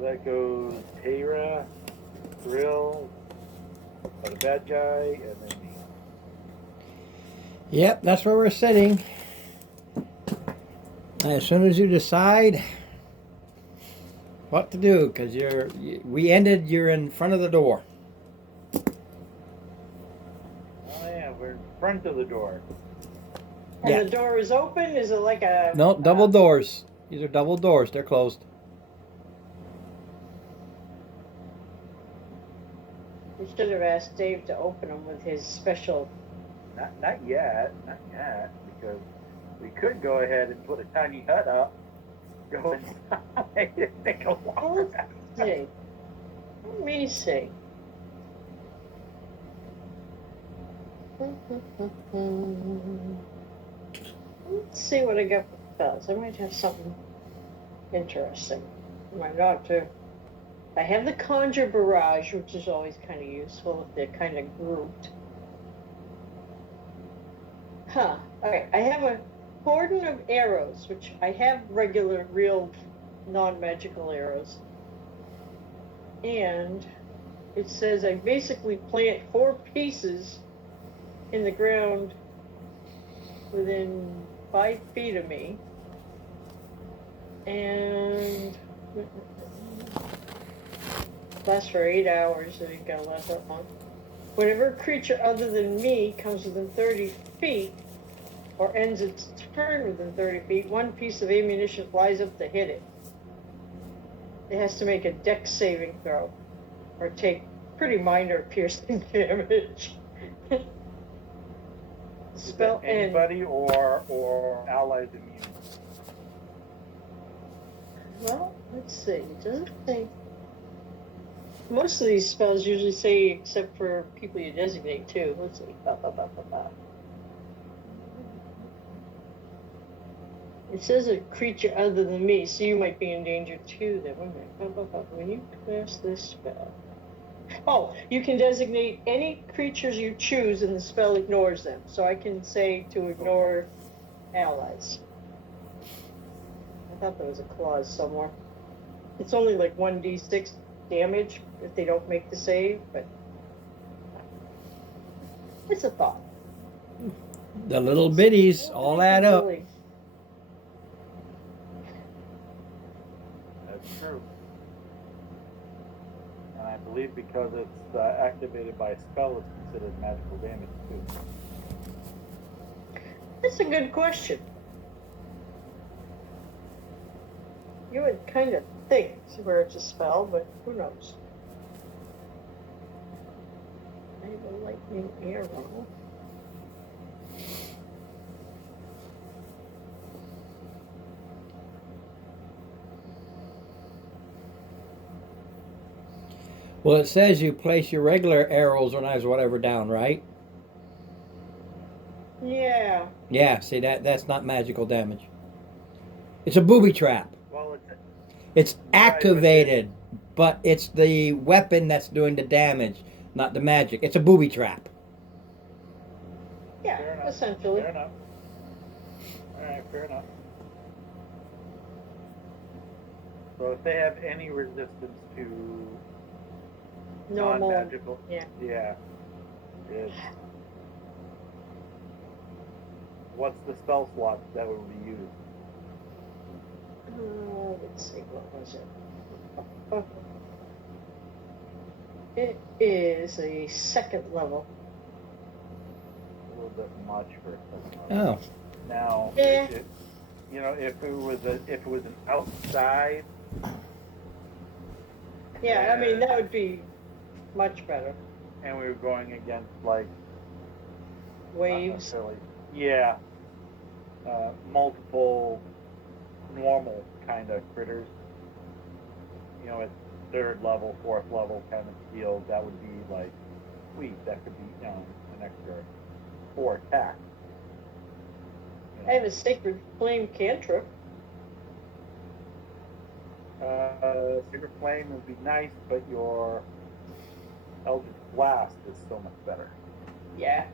So that goes Hera, Grill, the bad guy, and then me. Yep, that's where we're sitting. As soon as you decide what to do, because we ended, you're in front of the door. Oh yeah, we're in front of the door. And Yeah. the door is open? Is it like a... No, double doors. These are double doors. They're closed. We should have asked Dave to open them with his special... Not yet, because we could go ahead and put a tiny hut up, go inside, and take a walk Oh, around. let's see. Let me see. Let's see what I got for spells. I might have something interesting. I might not too. I have the Conjure Barrage, which is always kind of useful if they're kind of grouped. Huh. Alright, I have a Cordon of Arrows, which I have regular, real, non-magical arrows. And it says I basically plant 4 pieces in the ground within 5 feet of me. And lasts for 8 hours, so you gotta last that long. Whenever a creature other than me comes within 30 feet, or ends its turn within 30 feet, 1 piece of ammunition flies up to hit it. It has to make a dex saving throw, or take pretty minor piercing damage. Spell anybody or allies immune? Well, let's see. It doesn't say. Most of these spells usually say except for people you designate too. Let's see. It says a creature other than me, so you might be in danger too then. Wait a minute. When you cast this spell. Oh, you can designate any creatures you choose and the spell ignores them. So I can say to ignore allies. I thought there was a clause somewhere. It's only like 1d6 damage if they don't make the save, but it's a thought. The little bitties all add up. Really, That's true. And I believe because it's activated by a spell, it's considered magical damage too. that's a good question. You would kind of think where it's a spell, but who knows? I have a lightning arrow. Well, it says you place your regular arrows or knives or whatever down, right? Yeah. Yeah, see, that's not magical damage. It's a booby trap. Well, It's activated, but it's the weapon that's doing the damage, not the magic. It's a booby trap. Yeah, fair enough. essentially. Fair enough. All right, fair enough. So if they have any resistance to Normal. non-magical, Yeah. it's, what's the spell slot that would be used? Let's see, what was it? It is a 2nd level. A little bit much for a second level. Oh, Now, Yeah. if it was an outside, Yeah, I mean, that would be much better. and we were going against like not Waves. necessarily- yeah, multiple normal kind of critters. At 3rd level, 4th level kind of deal, that would be like sweet. That could be an extra 4 attack. I have a Sacred Flame cantrip. Sacred Flame would be nice, but your Eldritch Blast is so much better. Yeah.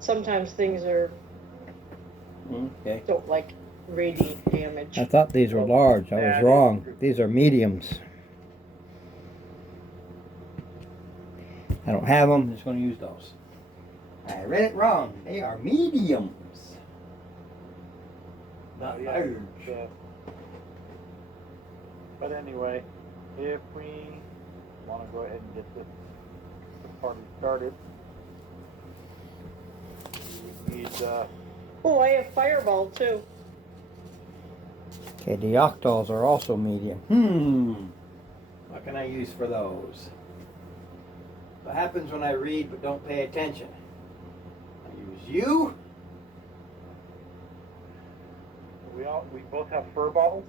Sometimes things are okay. don't like radiant damage. I thought these were large. I was wrong. These are mediums. I don't have them. I'm just going to use those. I read it wrong. They are mediums. Not Yeah, large. but anyway, if we want to go ahead and get this party started, we need, Oh, I have fireball too. Okay, the octals are also medium. What can I use for those? What happens when I read but don't pay attention? I use you. we both have fur balls.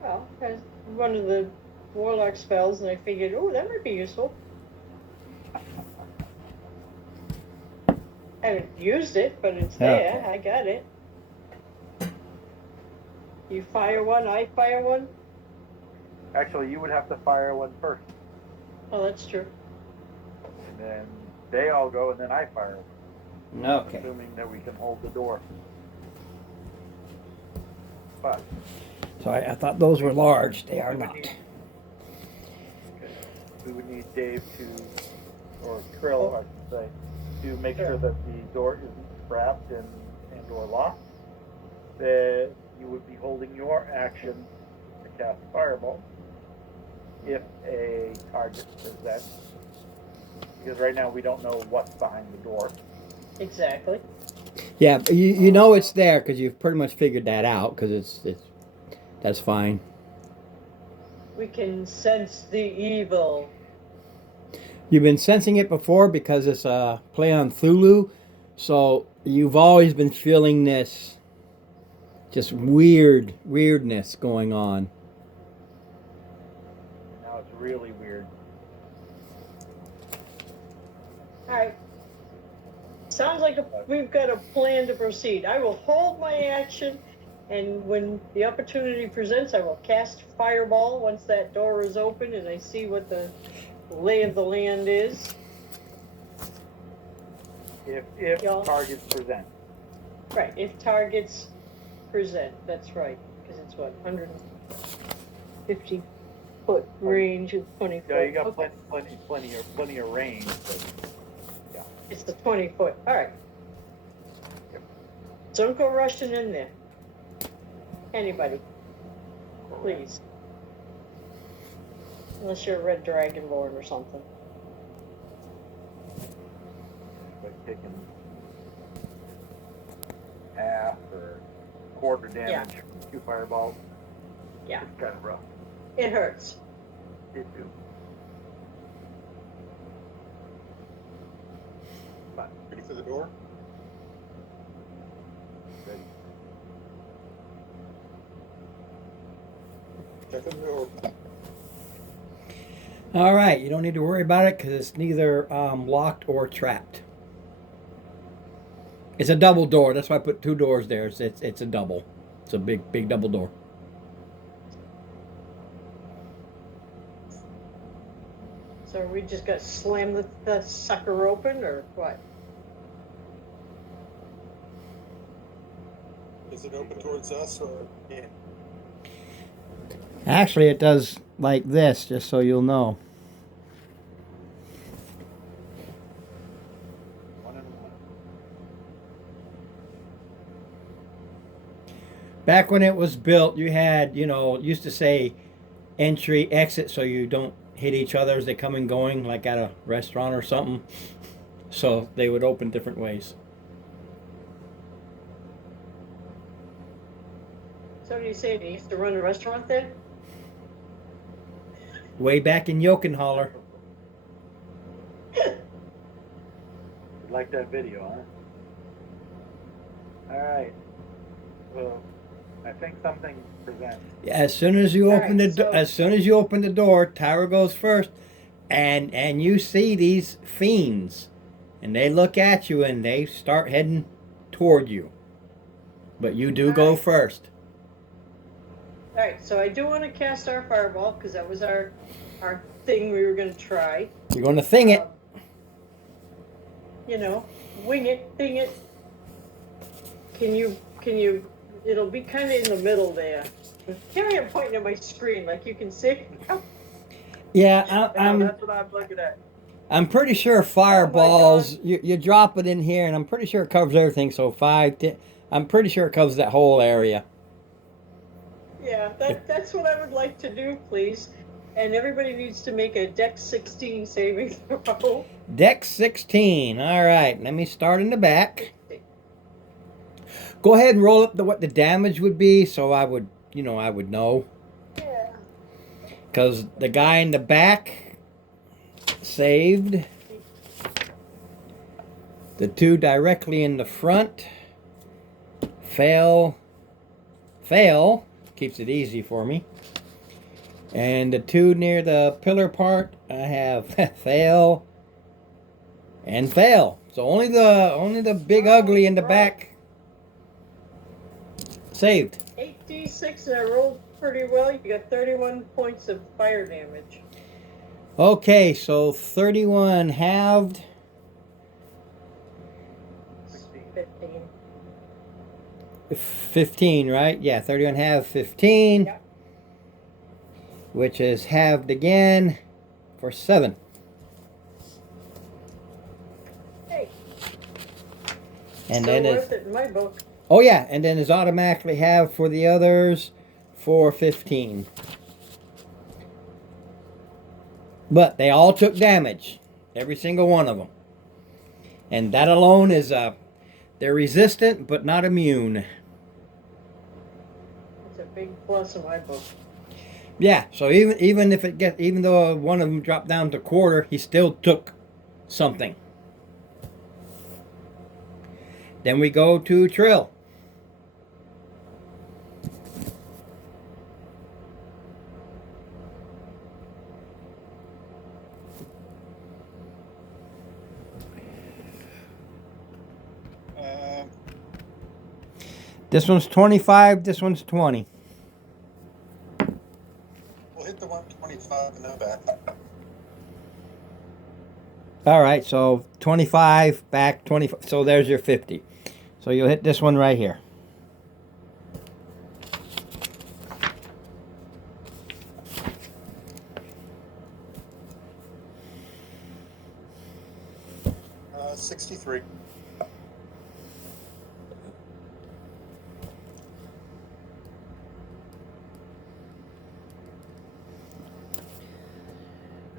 Well, that's one of the warlock spells, and I figured, oh, that might be useful. I haven't used it, but it's there. Okay. I got it. You fire one, I fire one. Actually, you would have to fire one first, Oh, that's true. and then they all go, and then I fire one, Okay. assuming that we can hold the door. But So I thought those were large. They are not. we would need Dave or Krill, I should say, to make sure that the door isn't wrapped and or locked. That you would be holding your action to cast Fireball if a target presents. Because right now we don't know what's behind the door. Exactly. Yeah, but you know it's there because you've pretty much figured that out because it's that's fine. We can sense the evil. You've been sensing it before because it's a play on Thulu, so you've always been feeling this just weirdness going on. Now it's really weird. All right. Sounds like we've got a plan to proceed. I will hold my action, and when the opportunity presents, I will cast Fireball once that door is open and I see what the lay of the land is. If Yeah. targets present. Right, if targets present, that's right, because it's what, 150 foot range of 20 foot. Yeah, you got Okay. plenty of range. But It's the 20 foot. All right. Don't go rushing in there. Anybody, please. Unless you're a red dragonborn or something. like taking half or quarter damage from 2 fireballs. Yeah. It's kind of rough. It hurts. It do. But Ready for the door? ready. Check the door. All right, you don't need to worry about it because it's neither locked or trapped. It's a double door. That's why I put 2 doors there. It's a double. It's a big double door. So we just got to slam the sucker open, or what? Is it open towards us or? Yeah. Actually, it does like this, just so you'll know. One and one. Back when it was built, you had, used to say entry, exit, so you don't hit each other as they come and going, like at a restaurant or something. So they would open different ways. So what do you say? Do you used to run a restaurant then? Way back in Jokenholler. You like that video, huh? Alright. Well, I think something presents. As soon as you All open right, as soon as you open the door, Tyra goes first, and you see these fiends, and they look at you and they start heading toward you. But you do go Alright. first. All right, so I do want to cast our fireball because that was our thing we were going to try. You're going to thing it. Wing it, thing it. can you, it'll be kind of in the middle there. Here I am pointing at my screen, like you can see. Yeah, That's what I'm looking at. I'm pretty sure fireballs. You drop it in here, and I'm pretty sure it covers everything. So 5, 10. I'm pretty sure it covers that whole area. Yeah, that's what I would like to do, please. And everybody needs to make a Dex 16 saving throw. Dex 16. All right, let me start in the back. Go ahead and roll up what the damage would be, so I would know. Yeah. Because the guy in the back saved. The 2 directly in the front fail. Keeps it easy for me. And the 2 near the pillar part, I have fail and fail. So only the big ugly in the back saved. 8d6, and I rolled pretty well. You got 31 points of fire damage. Okay, so 31 halved. 15. 15, right? Yeah, 31 halved 15. Yeah. Which is halved again for 7. Hey. And Still then worth it in my book. oh yeah, and then is automatically halved for the others for 15. But they all took damage, every single one of them. And that alone is they're resistant but not immune. It's a big plus in my book. Yeah, so even though one of them dropped down to quarter, he still took something. Then we go to Trill. This one's 25, this one's 20. We'll hit the 125 and then back. All right, so 25, back 25. So there's your 50. So you'll hit this one right here. Uh, 63.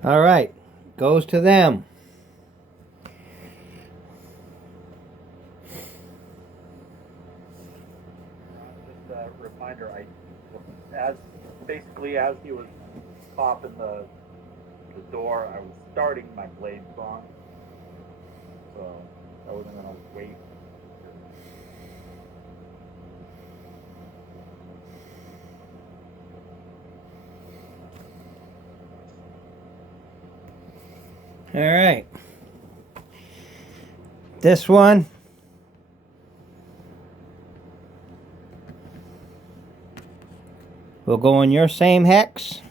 All right, goes to them. Just a reminder, as he was popping the door, I was starting my blade song, so I wasn't gonna wait. All right. This one. Will go in your same hex.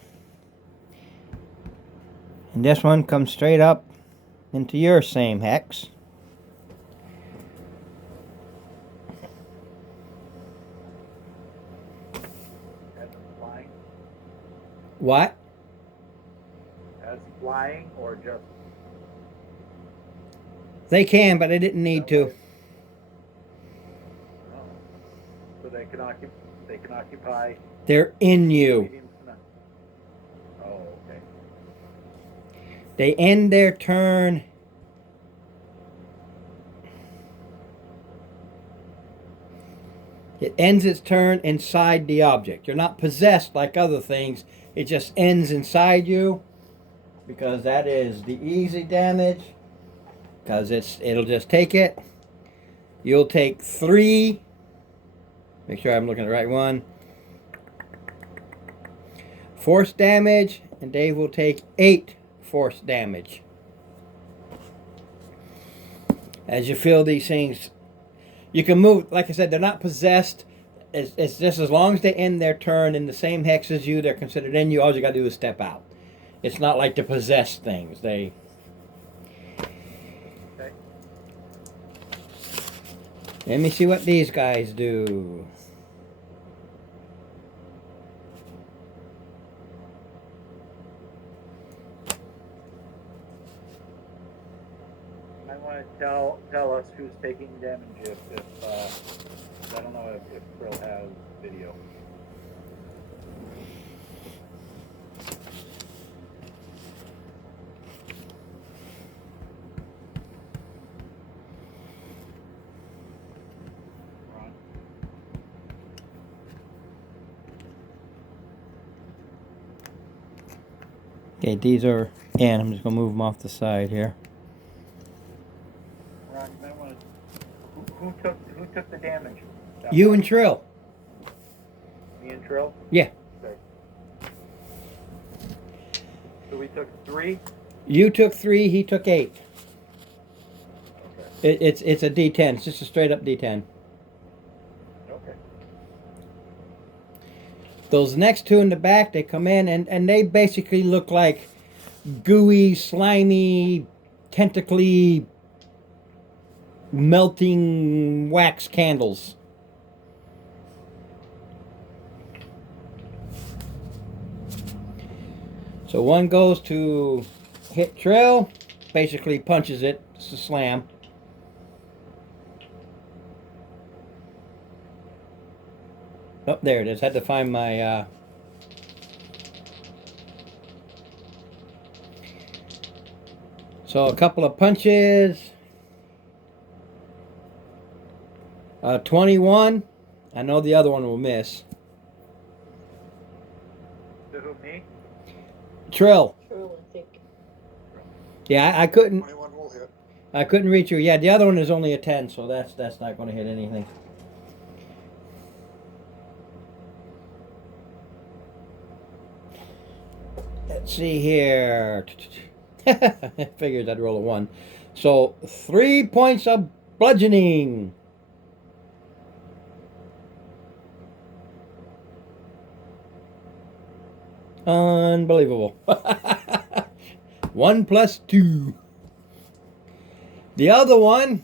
And this one comes straight up into your same hex. As flying, What? as flying, or just They can, but they didn't need to. oh. So they can occupy. They're in you. medium to none. Oh, okay. They end their turn. It ends its turn inside the object. You're not possessed like other things. It just ends inside you. Because that is the easy damage. Because it'll just take it. You'll take 3. Make sure I'm looking at the right one. Force damage. And Dave will take 8 force damage. As you feel these things, you can move. Like I said, they're not possessed. It's just as long as they end their turn in the same hex as you, they're considered in you. All you got to do is step out. It's not like the possessed things. Okay. Let me see what these guys do. You might want to tell us who's taking damage if I don't know if Krill has video. Ron? Okay, these are in. I'm just gonna move them off the side here. Ron, you might want to. Who took the damage? That You one? and Trill. Me and Trill. Yeah. Okay. So we took 3. You took 3. He took 8. Okay. It's a D10. It's just a straight up D10. Okay. Those next 2 in the back, they come in and they basically look like gooey, slimy, tentacly, melting wax candles. So one goes to hit Trill, basically punches it. It's a slam. Oh, there it is. Had to find my. So a couple of punches. 21. I know the other one will miss. To who, me? Trill. True, I think. Yeah, I couldn't. 21 will hit. I couldn't reach you. Yeah, the other one is only a 10, so that's not going to hit anything. Let's see here. Figures I'd roll a 1. So 3 points of bludgeoning. Unbelievable. 1 plus 2. The other one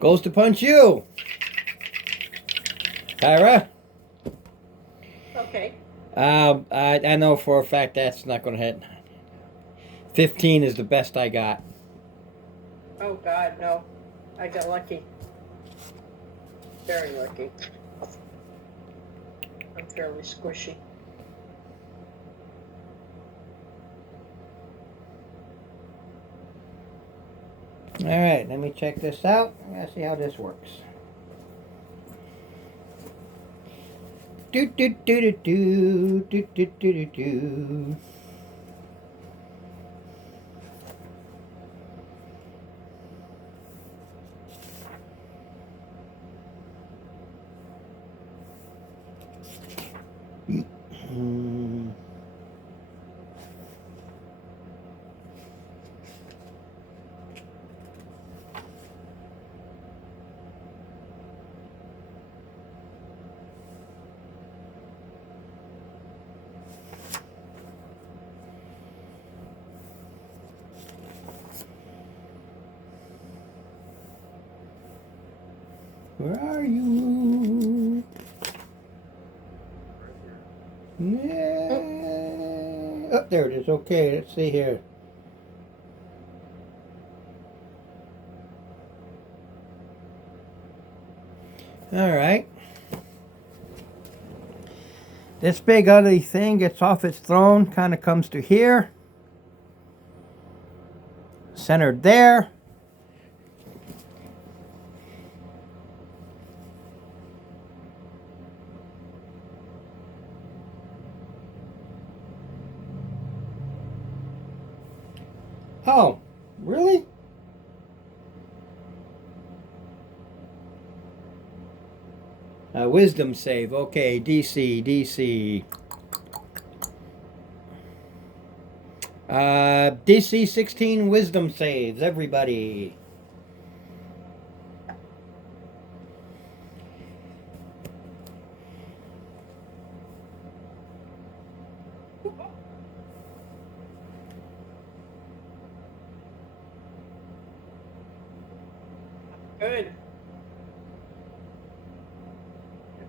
goes to punch you. Kyra? Okay. I know for a fact that's not going to hit. 15 is the best I got. Oh God, no. I got lucky. Very lucky. I'm fairly squishy. All right, let me check this out. I gotta see how this works. Do do do do do do do do do do. Hmm. Where are you? Yeah. Oh, there it is. Okay, let's see here. All right. This big ugly thing gets off its throne, kind of comes to here. Centered there. Oh, really? Wisdom save. Okay, DC. DC 16 wisdom saves, everybody. Good.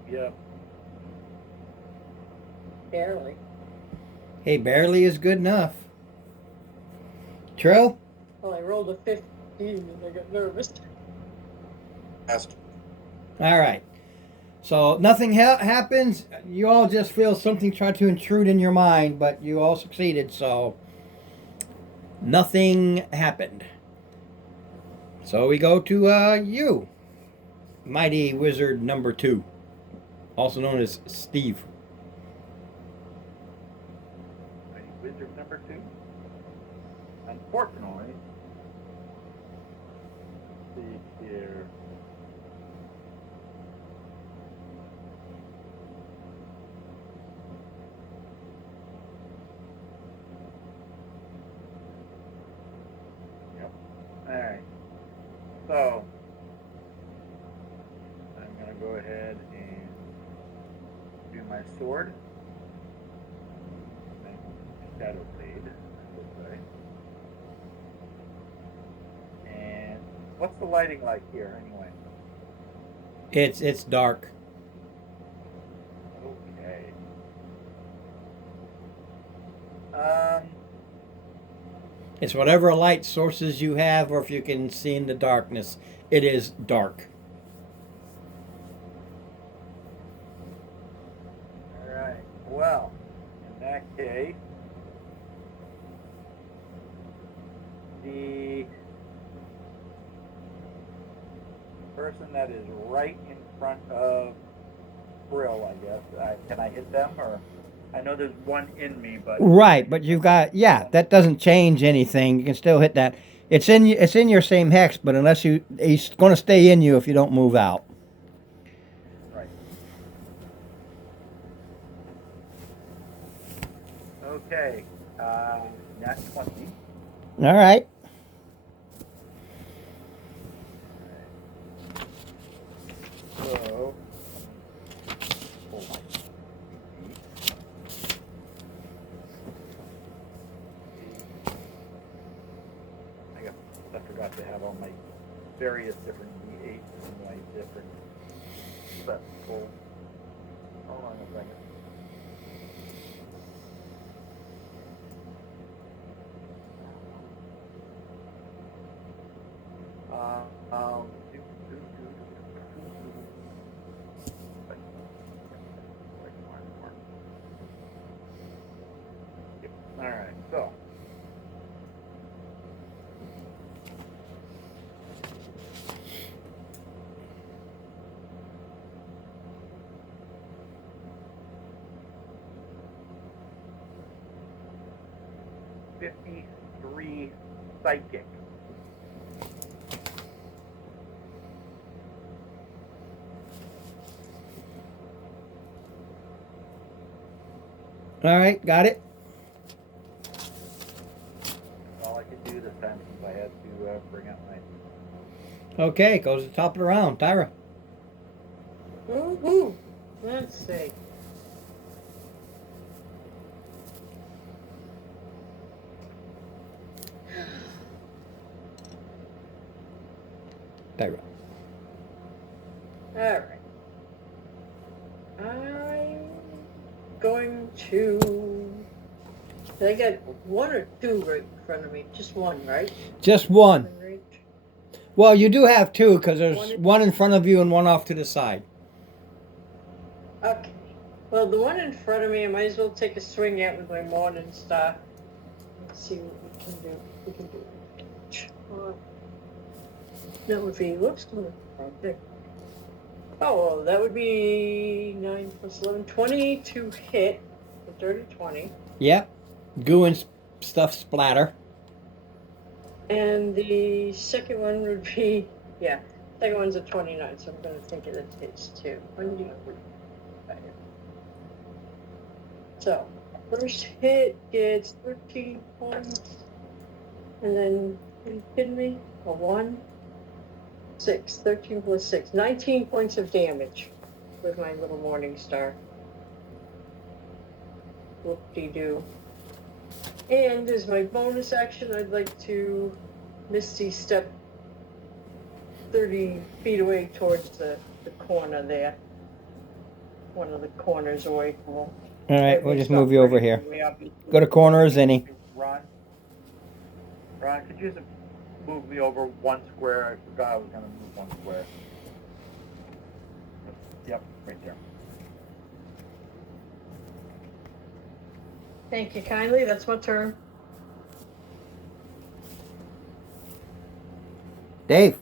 Yep. Barely. Hey, barely is good enough. True? Well, I rolled a 15 and I got nervous. Passed. All right. So nothing happens. You all just feel something try to intrude in your mind, but you all succeeded. So nothing happened. So we go to you, Mighty Wizard number 2, also known as Steve. Mighty Wizard number 2. Unfortunately, let's see here. Yep. Alright. So, I'm going to go ahead and do my sword. My Shadow Blade, I should say. And what's the lighting like here, anyway? It's dark. Okay. It's whatever light sources you have, or if you can see in the darkness. It is dark. Alright, well, in that case, the person that is right in front of Brill, I guess, can I hit them, or? I know there's one in me, but... Right, but you've got, yeah, that doesn't change anything. You can still hit that. It's in your same hex, but he's going to stay in you if you don't move out. Right. Okay, nat 20. All right. So, oh my. I forgot to have all my various different D8s and my different sets full. Hold on a second. All right, so. '53 psychic. All right, got it. That's all I could do this time since I had to bring out my. Okay, goes to the top of the round. Tyra. Woohoo! Let's see. Tyra. Alright. I'm going to. I got one or two right in front of me. Just one, right? Just one. In reach. Well, you do have two because there's One in- one in front of you and one off to the side. Okay. Well, the one in front of me, I might as well take a swing at with my Morning Star. Let's see what we can do. We can do. That would be. Whoops. Right there. Oh, well, that would be 9 plus 11, 20 to hit. A dirty 20. Yep. Goo and stuff splatter. And the second one would be, yeah, second one's a 29, so I'm going to think it hits too. So, first hit gets 13 points. And then, are you kidding me? A 1, 6, 13 plus 6, 19 points of damage with my little Morning Star. Whoop-de-doo. And as my bonus action, I'd like to Misty Step 30 feet away towards the corner there. One of the corners away from him. All right, we'll just move you over here. Go to corners, any. Ron, could you just move me over one square? I forgot I was gonna move one square. Yep, right there. Thank you kindly. That's my turn. Dave.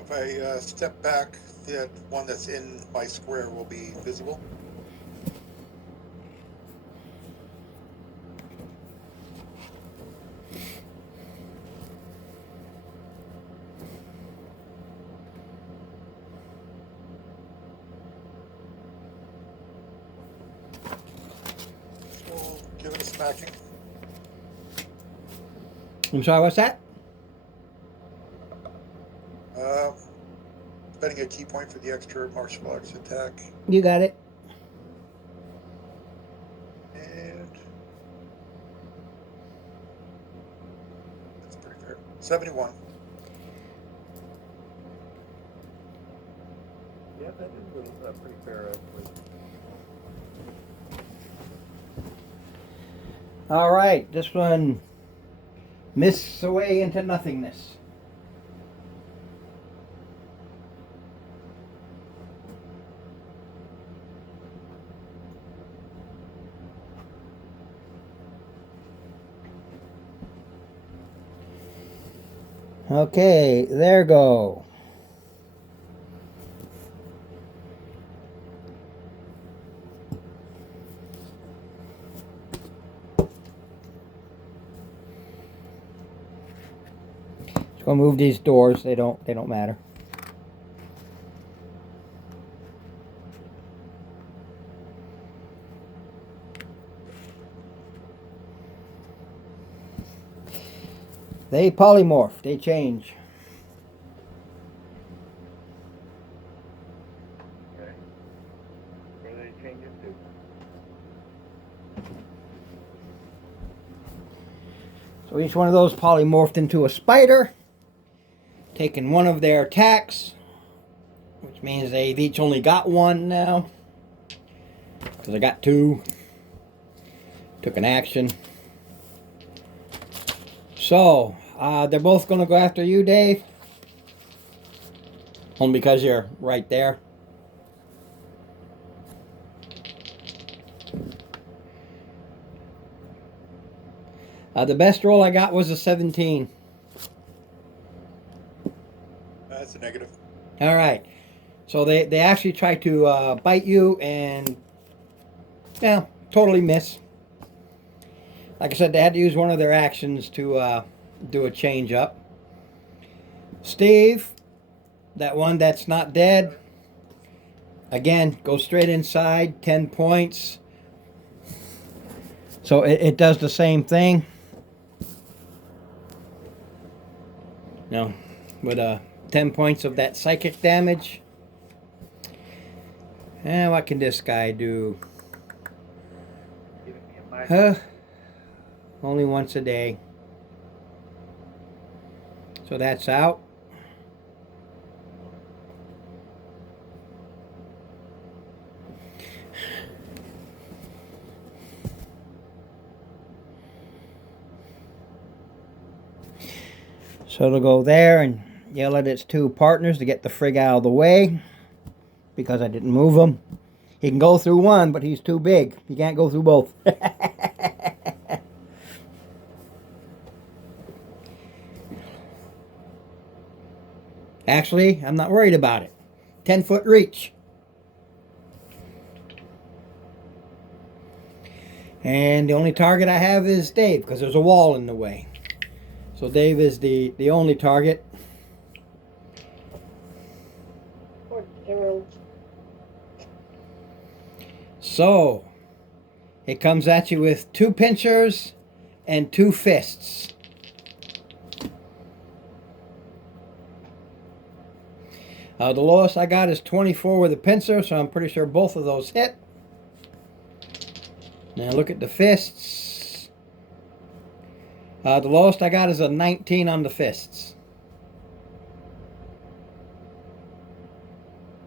If I step back, the one that's in my square will be visible. We'll give it a smacking. I'm sorry, what's that? Spending a key point for the extra martial arts attack. You got it. And that's pretty fair. 71. Yeah, that is pretty fair, actually. All right, this one mists away into nothingness. Okay, there go. Just gonna move these doors. They don't matter. They polymorph. They change. Okay. Where do they change it to? So each one of those polymorphed into a spider, taking one of their attacks, which means they've each only got one now. Because I got two. Took an action. So, they're both going to go after you, Dave. Only because you're right there. The best roll I got was a 17. That's a negative. All right. So they actually try to bite you and, yeah, totally miss. Like I said, they had to use one of their actions to do a change up. Steve, that one that's not dead, again, go straight inside, 10 points. So it does the same thing. No, with 10 points of that psychic damage. And what can this guy do? Give it me a mic. Only once a day. So that's out. So it'll go there and yell at its two partners to get the frig out of the way. Because I didn't move him. He can go through one, but he's too big. He can't go through both. Actually, I'm not worried about it. 10-foot reach. And the only target I have is Dave, because there's a wall in the way. So Dave is the only target. Poor Harold. So, It comes at you with 2 pinchers and 2 fists. The lowest I got is 24 with a pincer, so I'm pretty sure both of those hit. Now look at the fists. The lowest I got is a 19 on the fists.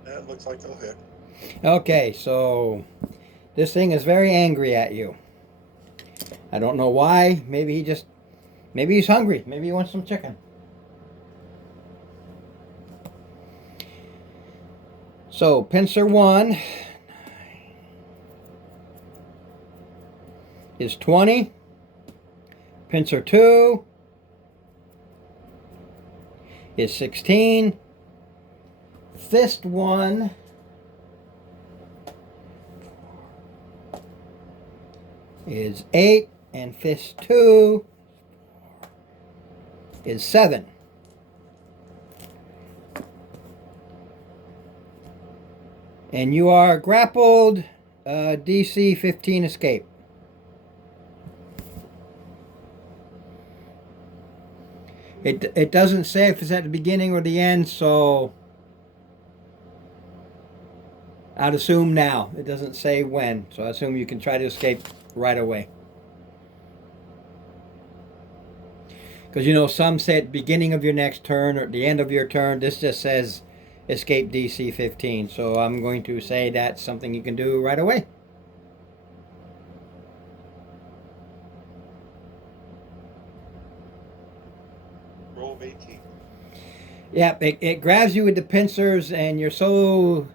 That looks like they'll hit. Okay, so this thing is very angry at you. I don't know why. Maybe he's hungry. Maybe he wants some chicken. So, pincer 1 is 20. Pincer 2 is 16. Fist 1 is 8. And fist 2 is 7. And you are grappled, DC 15 escape. It doesn't say if it's at the beginning or the end, so I'd assume now. It doesn't say when, so I assume you can try to escape right away. Because, you know, some say at the beginning of your next turn or at the end of your turn. This just says escape DC 15. So I'm going to say that's something you can do right away. Roll of 18. Yeah, it grabs you with the pincers and you're so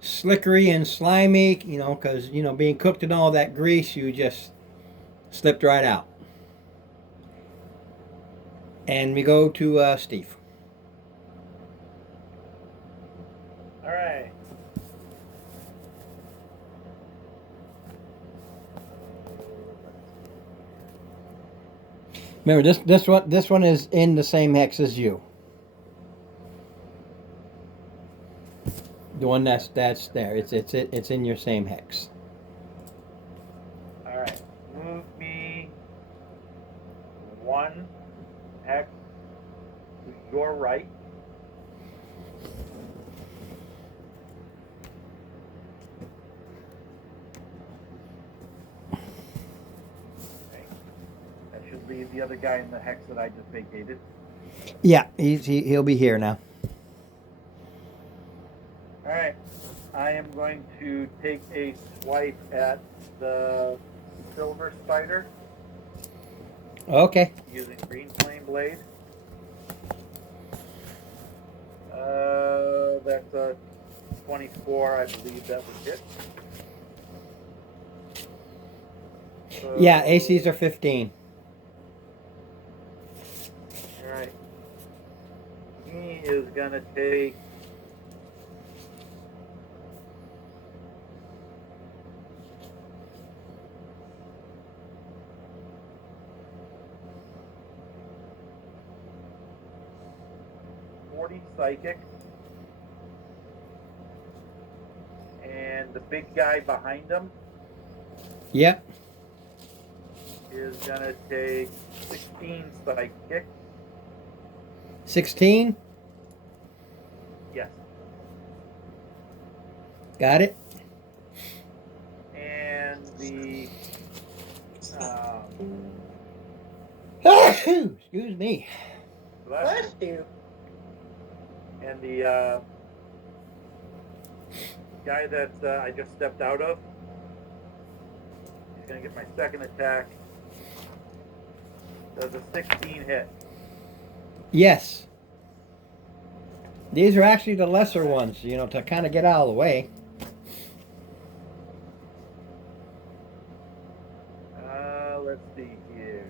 slickery and slimy, you know, because, you know, being cooked in all that grease, you just slipped right out. And we go to Steve. All right. Remember, this one is in the same hex as you. The one that's there. It's in your same hex. All right. Move me 1 hex to your right. Okay. That should leave the other guy in the hex that I just vacated. Yeah, he'll be here now. All right. I am going to take a swipe at the silver spider Okay. using green flame blade. That's a 24, I believe that would hit. So, Yeah, ACs are 15. All right. He is gonna take 40 psychic, and the big guy behind him Yep. is gonna take 16 psychic. 16. Yes. Got it. And the Excuse me. Bless you. and the guy that I just stepped out of, he's gonna get my second attack. Does a 16 hit? Yes. These are actually the lesser ones, you know, to kind of get out of the way. Let's see here.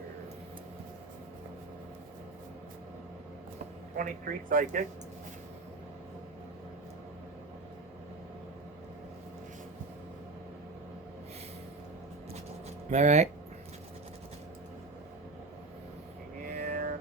23 psychic. All right. And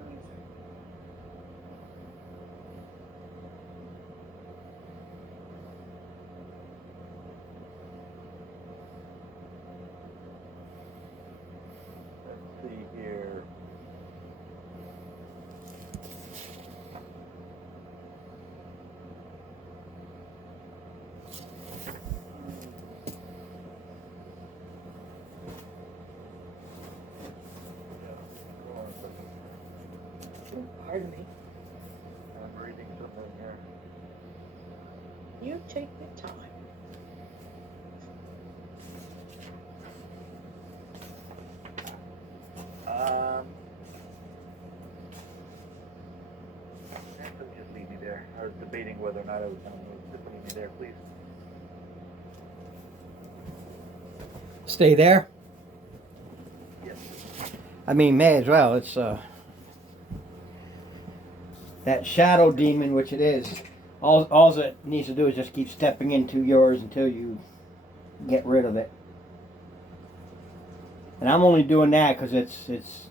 Pardon me. I'm reading something here. You take your time. Just leave me there. I was debating whether or not I was going to just leave me there, please. Stay there. Yes. I mean, may as well. It's that shadow demon, which it is. All it needs to do is just keep stepping into yours until you get rid of it. And I'm only doing that because it's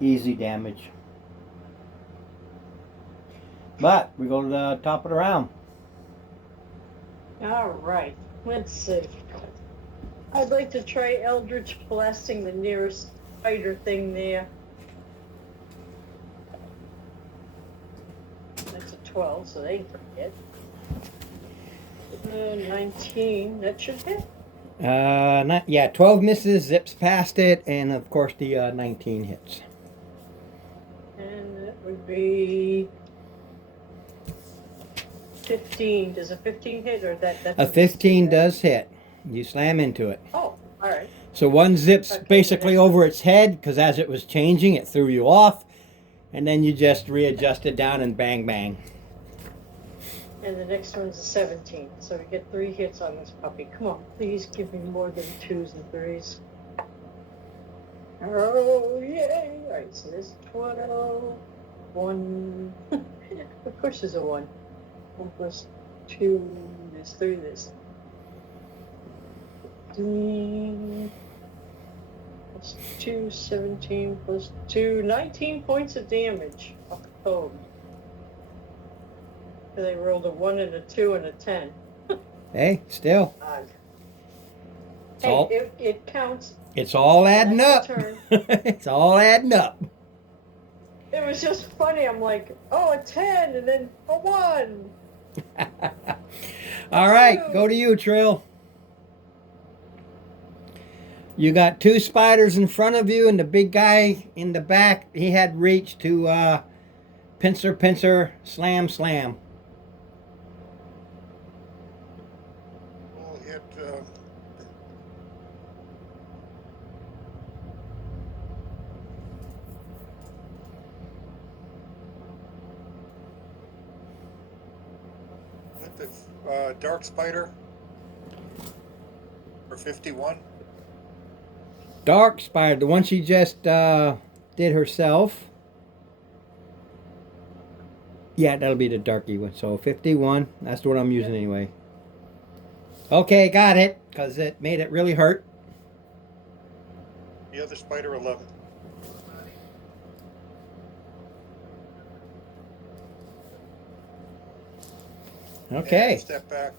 easy damage. But we go to the top of the round. All right. Let's see. I'd like to try Eldritch Blasting the nearest spider thing there. That's a 12, so they ain't gonna hit. 19, that should hit. Not yeah. 12 misses, zips past it, and of course the 19 hits. And that would be 15. Does a 15 hit or that's A 15 does hit. You slam into it. Oh, all right. So one zips Okay, basically the next over its head because as it was changing, it threw you off, and then you just readjust it down and bang bang. And the next one's a 17. So we get 3 hits on this puppy. Come on, please give me more than 2s and 3s. Oh, yay! All right, so there's 12. 1. Of course there's a 1. 1 plus 2, there's 3, there's 3. Plus 2, 17 plus 2, 19 points of damage off the code. They rolled a 1 and a 2 and a 10. Hey, still, Odd. It's Hey, all- it counts. it's all adding up. That's my It's all adding up. It was just funny. I'm like, oh, a 10 and then a 1. All right, go to you, Trill. You got 2 spiders in front of you, and the big guy in the back, he had reach to pincer, slam, slam. We'll hit, hit the dark spider for 51. Dark spider, the one she just did herself. Yeah, that'll be the darky one. So 51, that's what I'm using anyway. Okay, got it, because it made it really hurt. The other spider 11. Okay. And step back.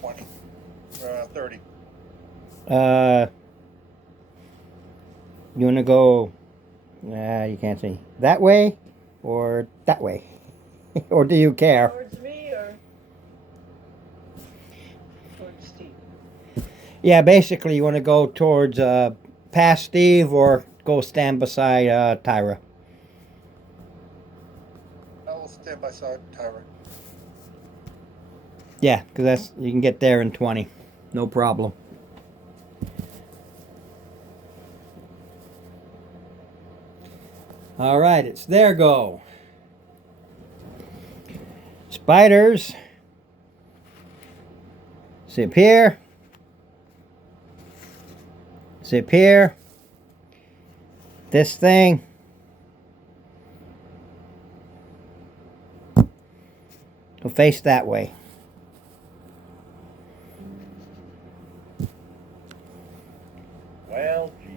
20. 30. You want to go, you can't see, that way or that way? Or do you care? Towards me or towards Steve? Yeah, basically you want to go towards past Steve or go stand beside Tyra. I will stand beside Tyra. Yeah, because that's you can get there in 20. No problem. All right, it's their go. Spiders. Zip here. Zip here. This thing. Go face that way. Well, gee.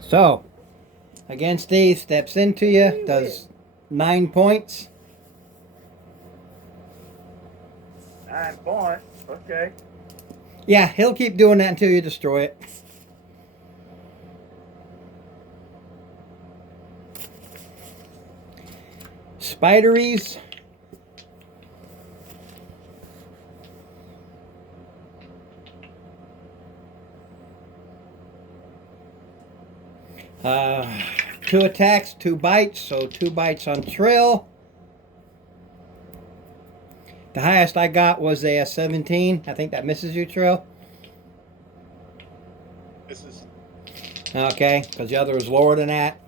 So, again, Steve steps into you, does 9 points. 9 points. Okay. Yeah, he'll keep doing that until you destroy it. Spideries. 2 attacks, 2 bites, so 2 bites on Trill. The highest I got was a 17. I think that misses you, Trill. This is, Okay, because the other was lower than that.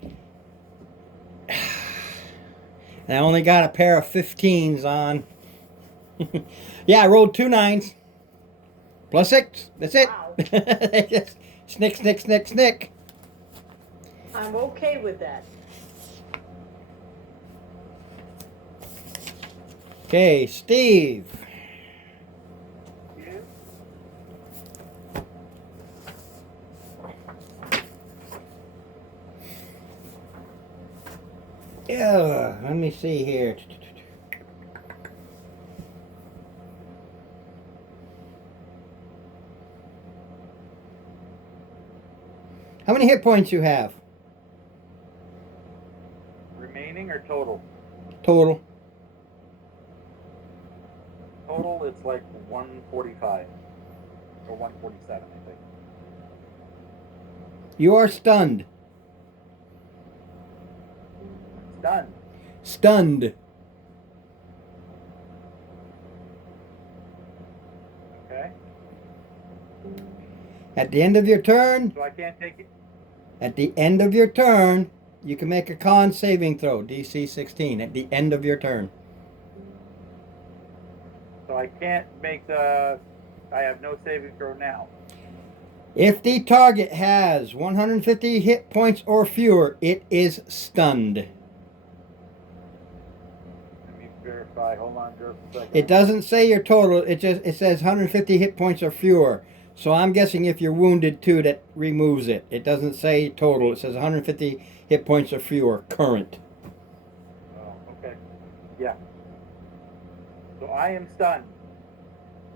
And I only got a pair of 15s on. Yeah, I rolled 2 9s. Plus 6. That's it. Wow. Just snick, snick, snick, snick. I'm okay with that. Okay, Steve. Yeah, let me see here. How many hit points you have Remaining or total? total? Total, it's like 145 or 147, I think. You are stunned. It's done. Stunned. Okay. At the end of your turn, So I can't take it. at the end of your turn, you can make a con saving throw, DC 16, at the end of your turn. So I can't make the. I have no saving throw now. If the target has 150 hit points or fewer, it is stunned. Let me verify. Hold on just a second. It doesn't say your total, it says 150 hit points or fewer. So I'm guessing if you're wounded too, that removes it. It doesn't say total, it says 150 hit points or fewer current. Oh, okay. Yeah. So I am stunned.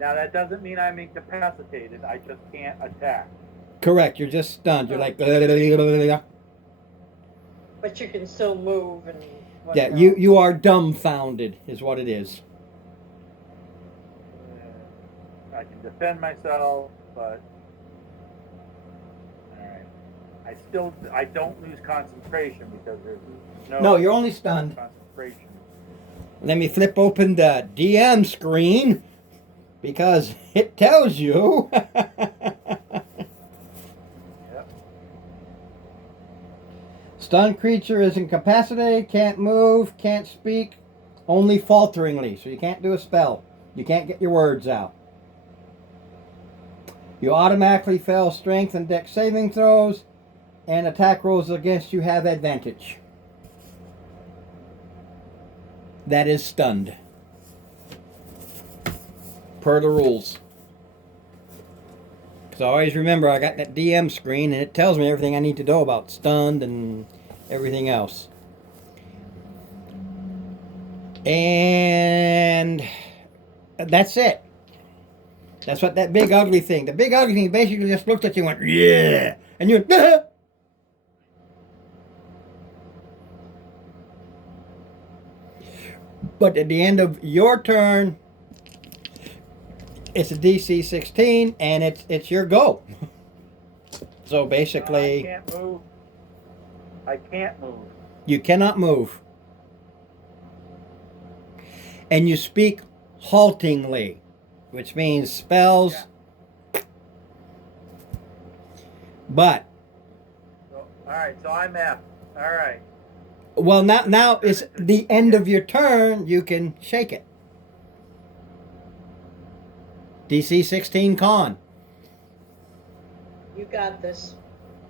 Now that doesn't mean I'm incapacitated. I just can't attack. Correct, you're just stunned. You're like, But you can still move and yeah, whatnot. you are dumbfounded, is what it is. I can defend myself, but all right. I don't lose concentration because there's No, you're only stunned. concentration. Let me flip open the DM screen because it tells you. Yep. Stunned creature is incapacitated, can't move, can't speak, only falteringly. So you can't do a spell. You can't get your words out. You automatically fail strength and dex saving throws, and attack rolls against you have advantage. That is stunned. Per the rules. Because I always remember I got that DM screen and it tells me everything I need to know about stunned and everything else. And that's it. That's what that big ugly thing. The big ugly thing basically just looked at you and went, yeah. And you went, ah. But at the end of your turn, it's a DC 16 and it's your go. So basically, I can't move. I can't move. you cannot move. And you speak haltingly, which means spells. Yeah. But So, all right. So I'm F. All right. well, now it's the end of your turn. You can shake it. DC 16 con. You got this.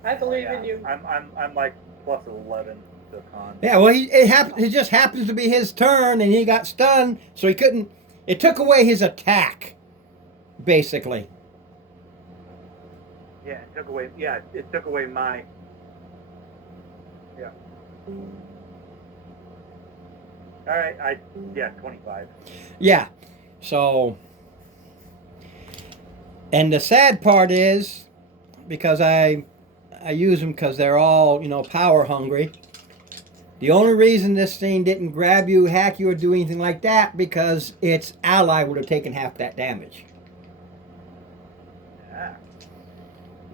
I believe in you. I'm like plus 11 to con. Yeah, well, it just happens to be his turn, and he got stunned, so he couldn't. It took away his attack, basically. Yeah, it took away. Yeah, it took away my. Yeah. All right. 25. Yeah. So, and the sad part is, because I use them because they're all, power hungry. The only reason this thing didn't grab you, hack you, or do anything like that, because its ally would have taken half that damage. Yeah.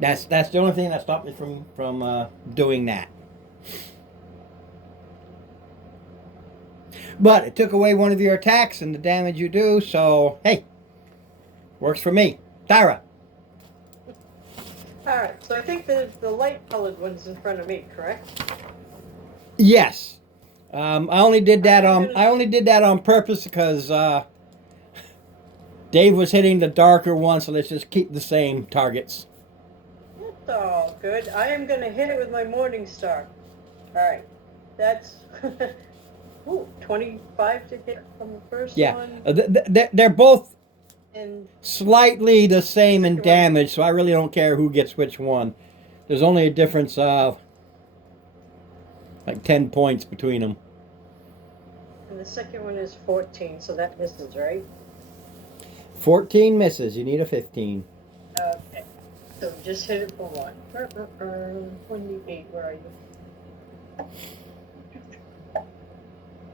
That's the only thing that stopped me from doing that. But it took away one of your attacks and the damage you do, so hey, works for me. Tyra. Alright, so I think the light colored one's in front of me, correct? Yes. I only did that on purpose because Dave was hitting the darker one, so let's just keep the same targets. That's all good. I am going to hit it with my Morning Star. Alright, that's ooh, 25 to hit from the first Yeah, one. they're both And slightly the same in Second one. damage, so I really don't care who gets which one. There's only a difference of like 10 points between them. the second one is 14, so that misses, right? 14 misses. You need a 15. Okay. So just hit it for one. 28, where are you?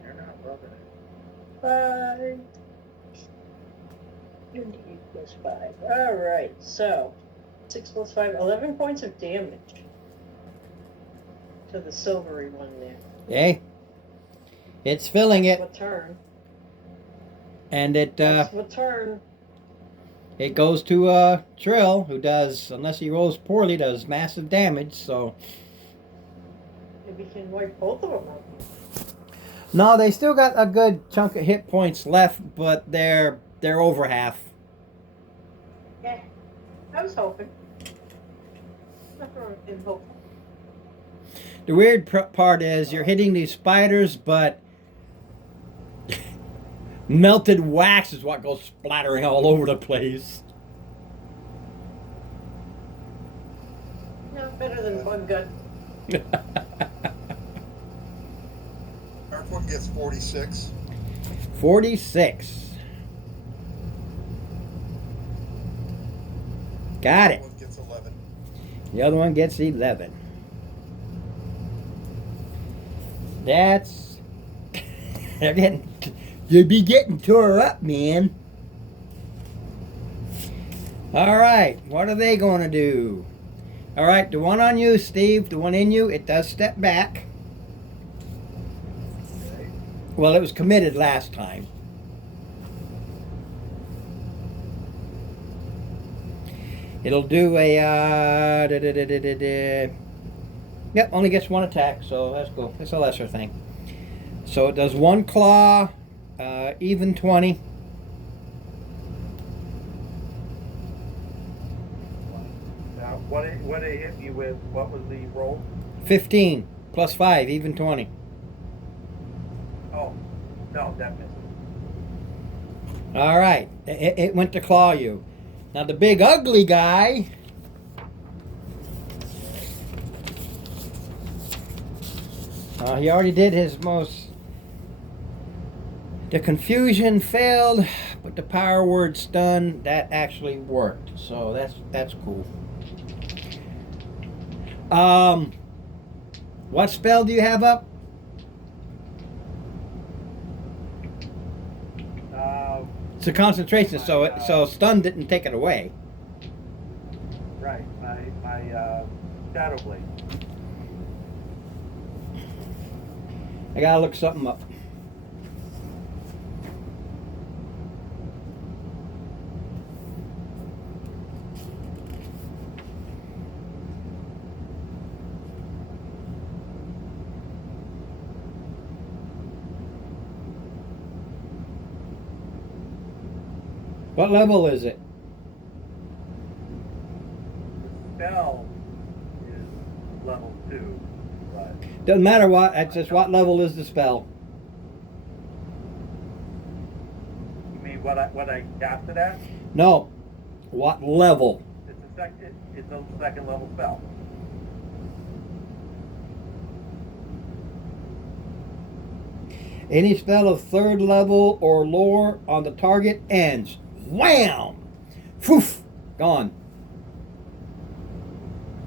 You're not rubbing it. 5. 28 plus 5. Alright, so 6 plus 5, 11 points of damage to the silvery one there. Okay. It's filling it, What turn? and it That's what turn. it goes to Trill, who does, unless he rolls poorly, does massive damage. So Maybe you can wipe both of them out. no, they still got a good chunk of hit points left, but they're over half. Yeah, I was hoping. Nothing wrong with hoping. The weird part is you're hitting these spiders, but melted wax is what goes splattering all over the place. No, better than bug gun. Dark one gets 46. 46. Got it. One gets 11. The other one gets 11. That's... They're getting... You'd be getting tore up, man. Alright, what are they going to do? Alright, the one on you, Steve, the one in you, it does step back. Well, it was committed last time. It'll do a Yep, only gets one attack, so that's cool. It's a lesser thing. So it does one claw, even 20. Now, what it hit me with? What was the roll? 15 plus 5, even 20. Oh, no, that missed. All right, it went to claw you. Now the big ugly guy. He already did his most. The confusion failed, but the power word stun that actually worked. So that's cool. What spell do you have up? It's a concentration, so stun didn't take it away. Right, my Shadow Blade. I gotta look something up. What level is it? The spell is level 2, but Doesn't matter what. It's just what level is the spell. you mean what I cast it at? No. What level? It's a second level spell. Any spell of third level or lower on the target ends. Wham! Poof! Gone.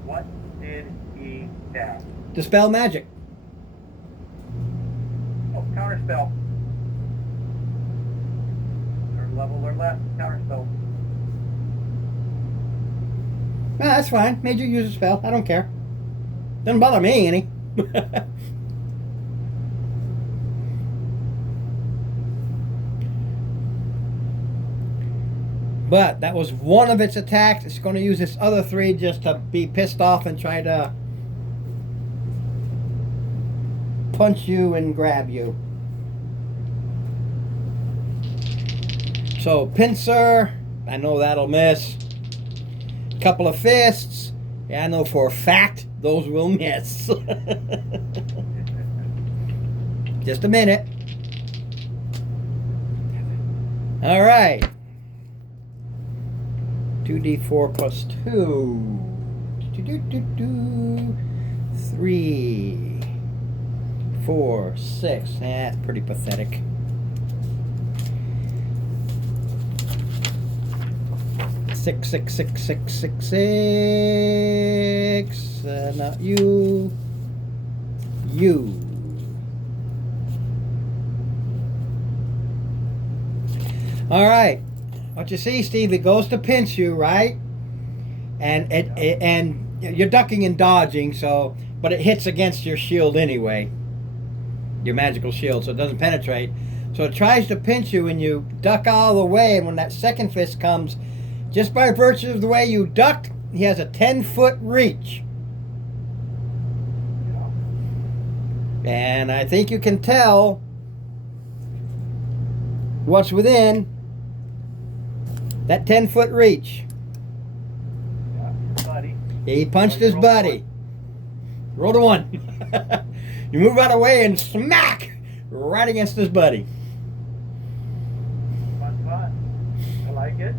What did he cast? Dispel magic. Oh, counter spell. Third level or less, counter spell. No, that's fine. Made you use a spell. I don't care. Doesn't bother me any. But that was one of its attacks. It's going to use its other 3 just to be pissed off and try to punch you and grab you. So, pincer, I know that'll miss. Couple of fists, yeah, I know for a fact those will miss. Just a minute. All right. 2d4 plus 2. 3, 4, 6. That's pretty pathetic. Six. Not you. You. All right. What you see, Steve? It goes to pinch you, right? And and you're ducking and dodging, so but it hits against your shield anyway, your magical shield, so it doesn't penetrate. So it tries to pinch you, and you duck all the way. And when that second fist comes, just by virtue of the way you ducked, he has a 10-foot reach. And I think you can tell what's within that 10-foot reach. Yeah, buddy. He punched his buddy. Roll to 1. You move out of the way and smack right against his buddy. Fun. I like it.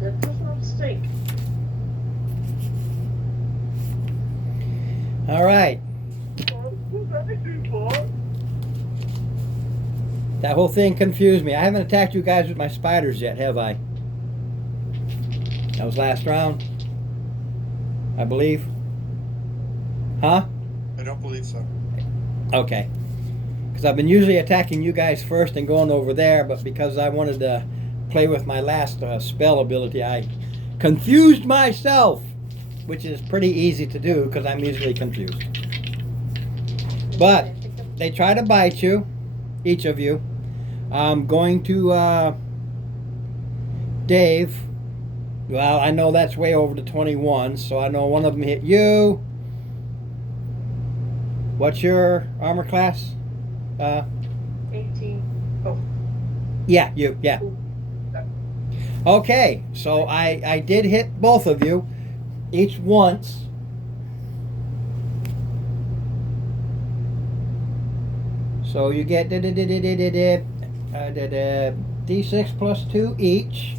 That does not stink. All right. That whole thing confused me. I haven't attacked you guys with my spiders yet, have I? That was last round, I believe. Huh? I don't believe so. Okay. Because I've been usually attacking you guys first and going over there, but because I wanted to play with my last spell ability, I confused myself, which is pretty easy to do because I'm easily confused. But they try to bite you, each of you. I'm going to Dave. Well, I know that's way over to 21, so I know one of them hit you. What's your armor class? 18. Oh. Yeah, you, yeah. Okay, so I did hit both of you, each once. So you get D6 plus 2 each.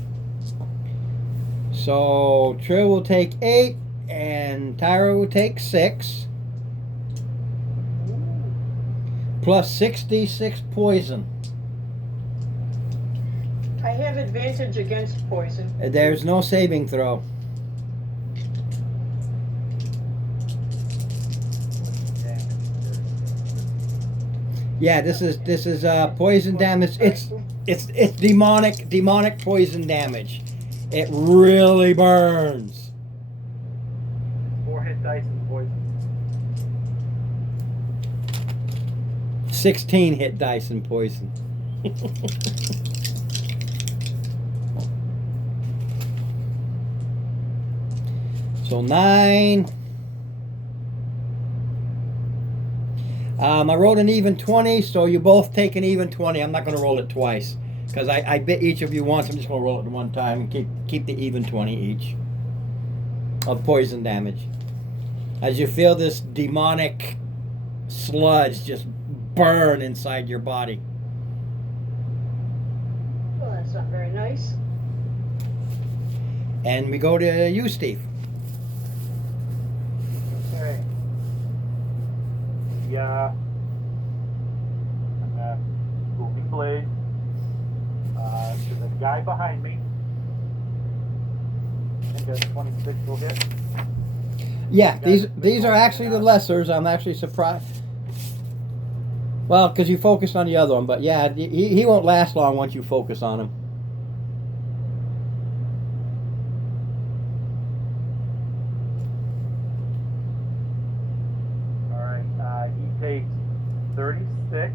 So Trill will take 8 and Tyra will take 6. Plus 6d6 poison. I have advantage against poison. There's no saving throw. Yeah, this is poison damage. It's demonic poison damage. It really burns. 4 hit dice and poison. 16 hit dice and poison. So 9. I rolled an even 20, so you both take an even 20. I'm not going to roll it twice because I bit each of you once. I'm just going to roll it one time and keep the even 20 each of poison damage. As you feel this demonic sludge just burn inside your body. Well, that's not very nice. And we go to you, Steve. Okay. Yeah. I'm gonna booming blade to the guy behind me. I think that's 26 will hit. Yeah, these are actually the lessers. I'm actually surprised. Well, because you focused on the other one, but yeah, he won't last long once you focus on him. 36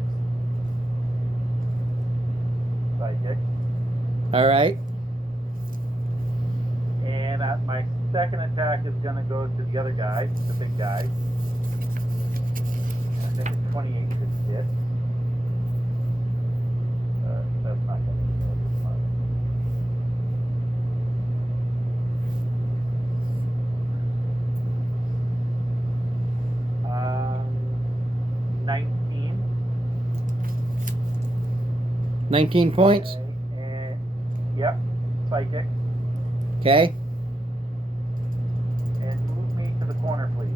psychic, All right. and my second attack is gonna go to the other guy, the big guy. I think it's 28 to hit. That's not gonna be this much. 19. 19 points. And, yep, psychic. Okay. And move me to the corner, please.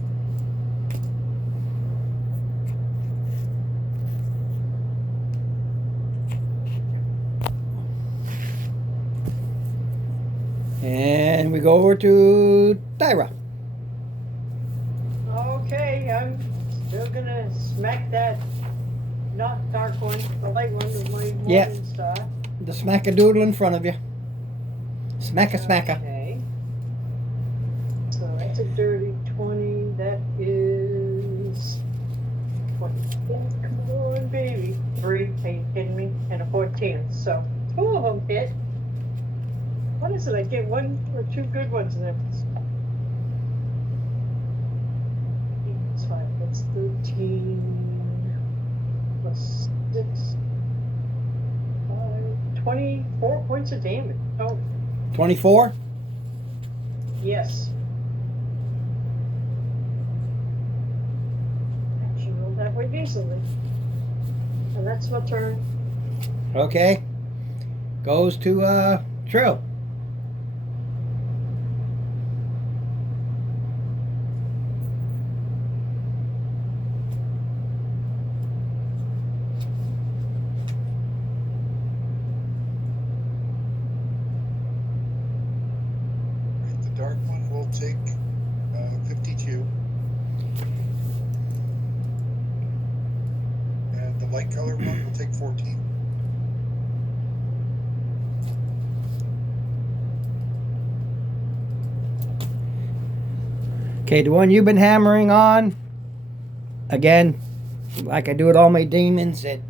And we go over to Tyra. Okay, I'm still gonna smack that not dark one, the light one with my Yeah. morning star. The smack-a-doodle in front of you. Smack-a-smacka. Okay. So that's a dirty 20. That is 24. Come on, baby. 3. Are you kidding me? And a 14. So 2 of them hit. What is it? I get 1 or 2 good ones in there. That's 5. That's 13. Plus 6. 24 points of damage. Oh, 24. yes. Actually, rolled that way easily. And that's my turn. Okay. Goes to Trill. The dark one will take 52. And the light color one will take 14. Okay, the one you've been hammering on, again, like I do with all my demons, it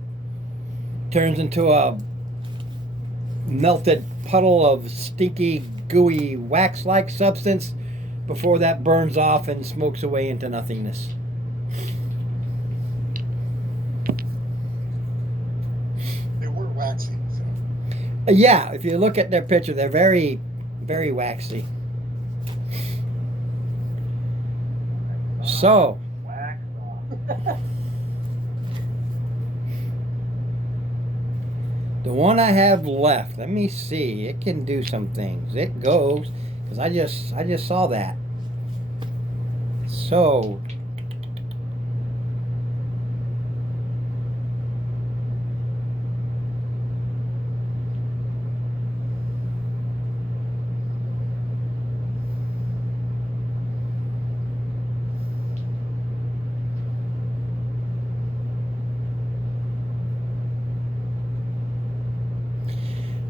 turns into a melted puddle of stinky, gooey, wax-like substance before that burns off and smokes away into nothingness. They were waxy, so. Yeah, if you look at their picture, they're very, very waxy. So, Wax on. the one I have left, let me see. It can do some things. It goes, because I just saw that. So,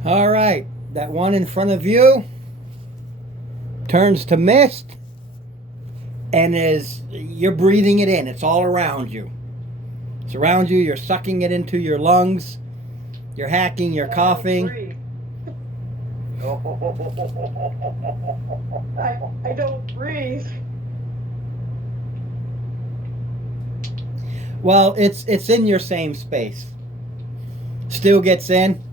all right, that one in front of you turns to mist, and you're breathing it in. It's all around you. It's around you. You're sucking it into your lungs. You're hacking. You're coughing. Breathe. I don't breathe. Well, it's in your same space. Still gets in.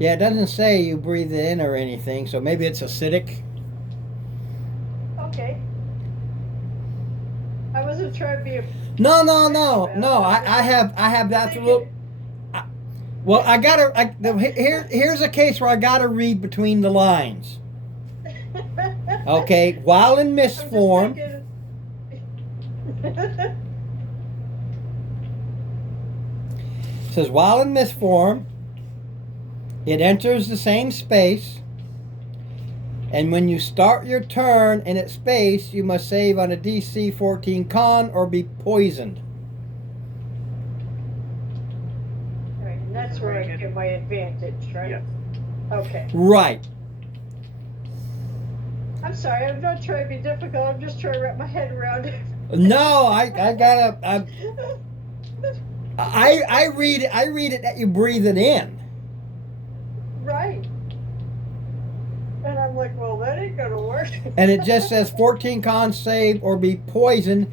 Yeah, it doesn't say you breathe it in or anything, so maybe it's acidic. Okay. I wasn't trying to be a. No. I have absolute. Well, here's a case where I gotta read between the lines. Okay, while in mist form, it says while in mist form, it enters the same space, and when you start your turn in its space, you must save on a DC 14 con or be poisoned. Right, and that's where I get my advantage, right? Yes. Okay. Right. I'm sorry, I'm not trying to be difficult. I'm just trying to wrap my head around it. No, I read it that you breathe it in. Right. And I'm like, well, that ain't gonna work. And it just says 14 cons saved or be poisoned.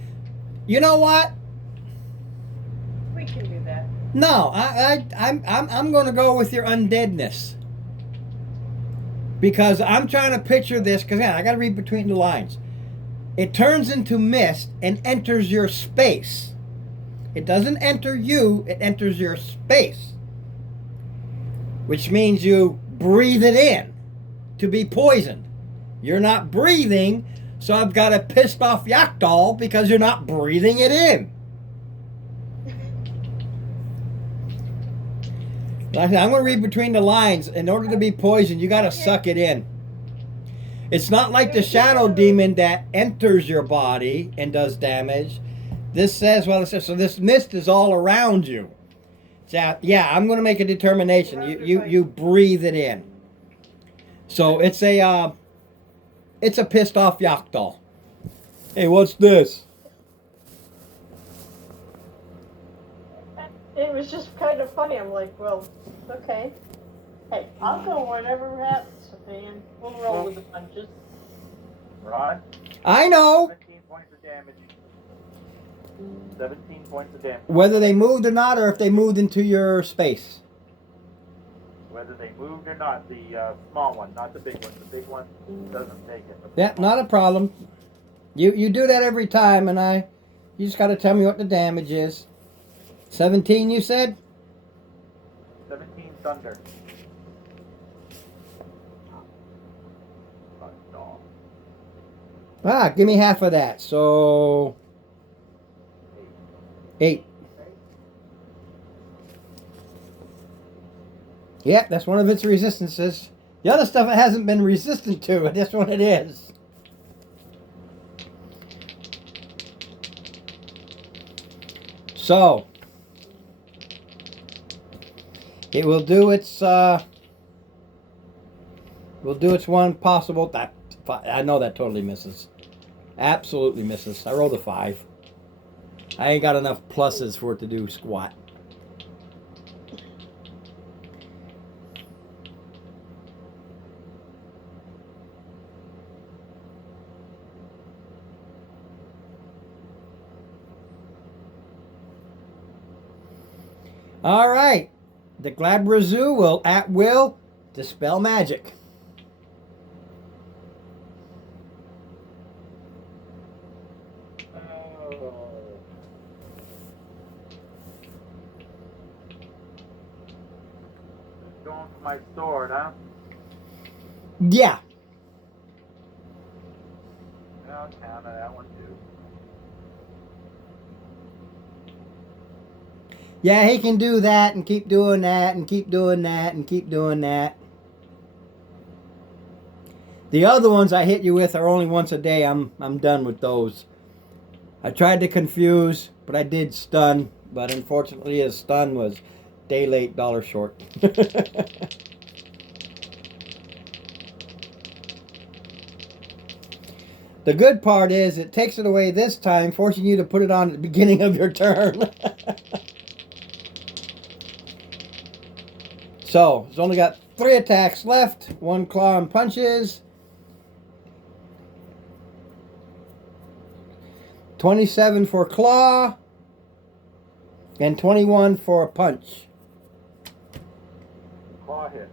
You know what? We can do that. No, I'm going to go with your undeadness because I'm trying to picture this. Because I got to read between the lines. It turns into mist and enters your space. It doesn't enter you; it enters your space, which means you breathe it in to be poisoned. You're not breathing, so I've got a pissed off yak doll because you're not breathing it in. Like I said, I'm going to read between the lines. In order to be poisoned, you got to suck it in. It's not like the shadow demon that enters your body and does damage. This says, well, it says, so this mist is all around you. So, yeah, I'm going to make a determination. You breathe it in. So it's a pissed off yak doll. Hey, what's this? It was just kind of funny. I'm like, well, okay. Hey, I'll go whenever happens, man. We'll roll with the punches. Rod, I know. 17 points of damage. 17 points of damage. Whether they moved or not, or if they moved into your space. Whether they moved or not, the small one, not the big one. The big one doesn't take it. Yeah, not a problem. You do that every time, and you just got to tell me what the damage is. 17, you said? 17 thunder. Ah, give me half of that. So 8. Yeah, that's one of its resistances. The other stuff it hasn't been resistant to, but this one it is. So it will do its one possible. That I know that totally misses. Absolutely misses. I rolled a 5. I ain't got enough pluses for it to do squat. All right. The Glabrezu will at will dispel magic. Going for my sword, huh? Yeah. I'll counter that one too. Yeah, he can do that and keep doing that and keep doing that and keep doing that. The other ones I hit you with are only once a day. I'm done with those. I tried to confuse, but I did stun. But unfortunately, his stun was day late, dollar short. The good part is it takes it away this time, forcing you to put it on at the beginning of your turn. So, it's only got 3 attacks left. 1 claw and punches. 27 for claw. And 21 for a punch. Claw hit.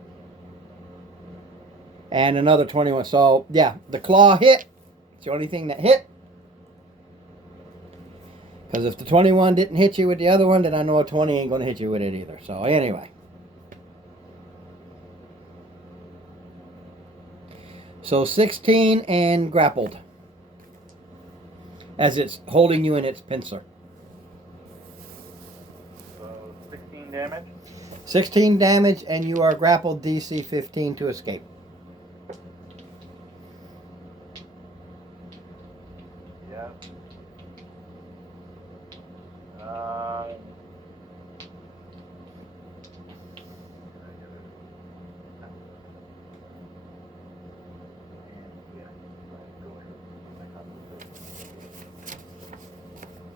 And another 21. So, yeah, the claw hit. It's the only thing that hit. Because if the 21 didn't hit you with the other one, then I know a 20 ain't going to hit you with it either. So, anyway. So 16 and grappled. As it's holding you in its pincer. So 16 damage. 16 damage, and you are grappled DC 15 to escape. Yeah.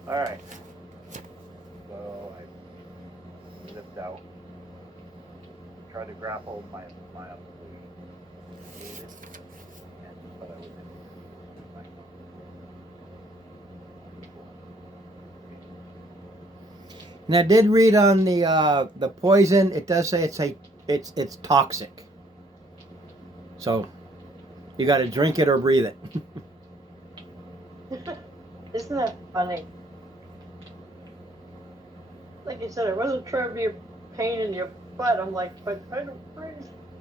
Alright. So I zipped out. Tried to grapple my employee. But I was in And I did read on the poison. It does say it's toxic. So you got to drink it or breathe it. Isn't that funny? Like you said, I wasn't trying to be a pain in your butt. I'm like, but I don't breathe.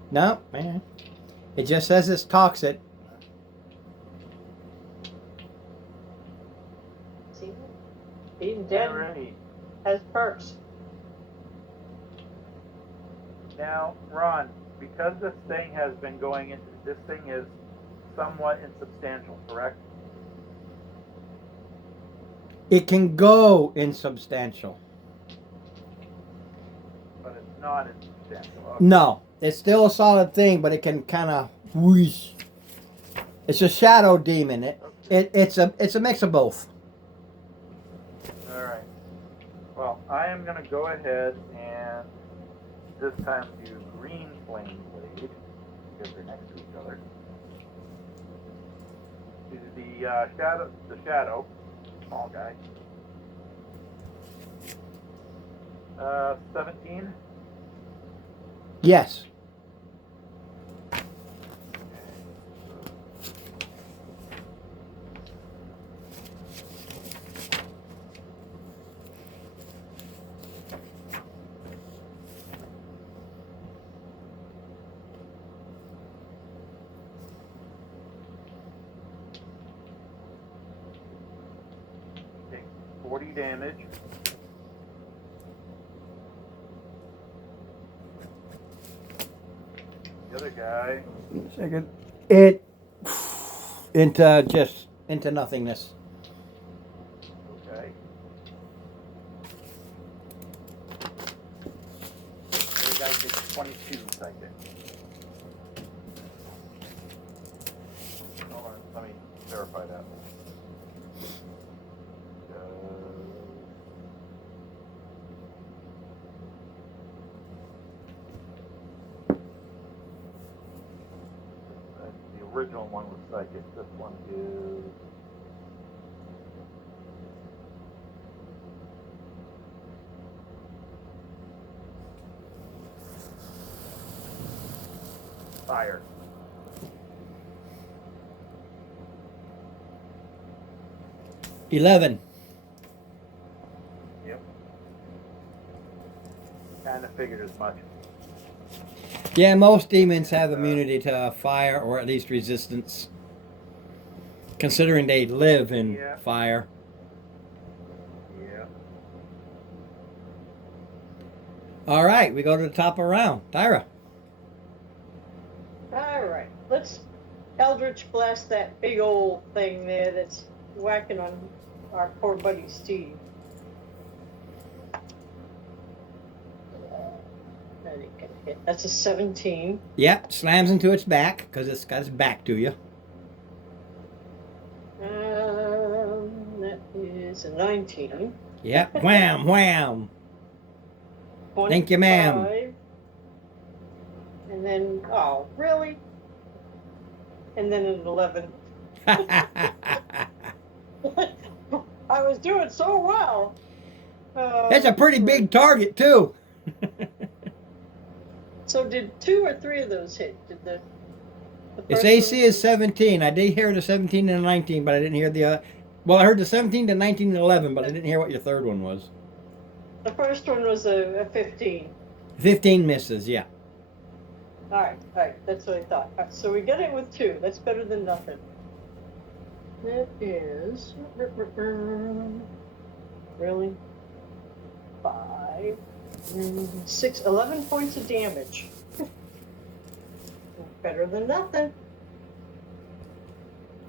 No, man. It just says it's toxic. See, being dead Alright. has perks. Now, Ron, because this thing has been going into, this thing is somewhat insubstantial, correct? It can go insubstantial. But it's not insubstantial. Okay. No, it's still a solid thing, but it can kind of whoosh. It's a shadow demon. It's a mix of both. Alright. Well, I am going to go ahead and this time do green flame blade, because they're next to each other. Do the shadow, small guy. 17. Yes. Take 40 damage. The other guy, Second. It into nothingness. okay. The other guy takes 22 psychic. Hold on, let me verify that. The original one was psychic. This one is fire. $11. Yep. Kind of figured as much. Yeah, most demons have immunity to fire or at least resistance. Considering they live in Yeah. fire. Yeah. All right, we go to the top of round. Tyra. Alright, let's Eldritch Blast that big old thing there that's whacking on our poor buddy Steve. That ain't gonna hit. That's a 17. Yep, slams into its back because it's got its back to you. That is a 19. Yep, wham, wham. Thank you, ma'am. 25. And then, oh, really? And then an 11. I was doing so well. That's a pretty big target too. So did 2 or 3 of those hit? Did the Its first AC one- is 17. I did hear the 17 and the 19, but I didn't hear the other. Well, I heard the 17 to 19 and 11, but I didn't hear what your third one was. The first one was a 15. 15 misses, yeah. Alright, that's what I thought. All right, so we get it with 2. That's better than nothing. That is... Really? 5, 6, 11 points of damage. Better than nothing.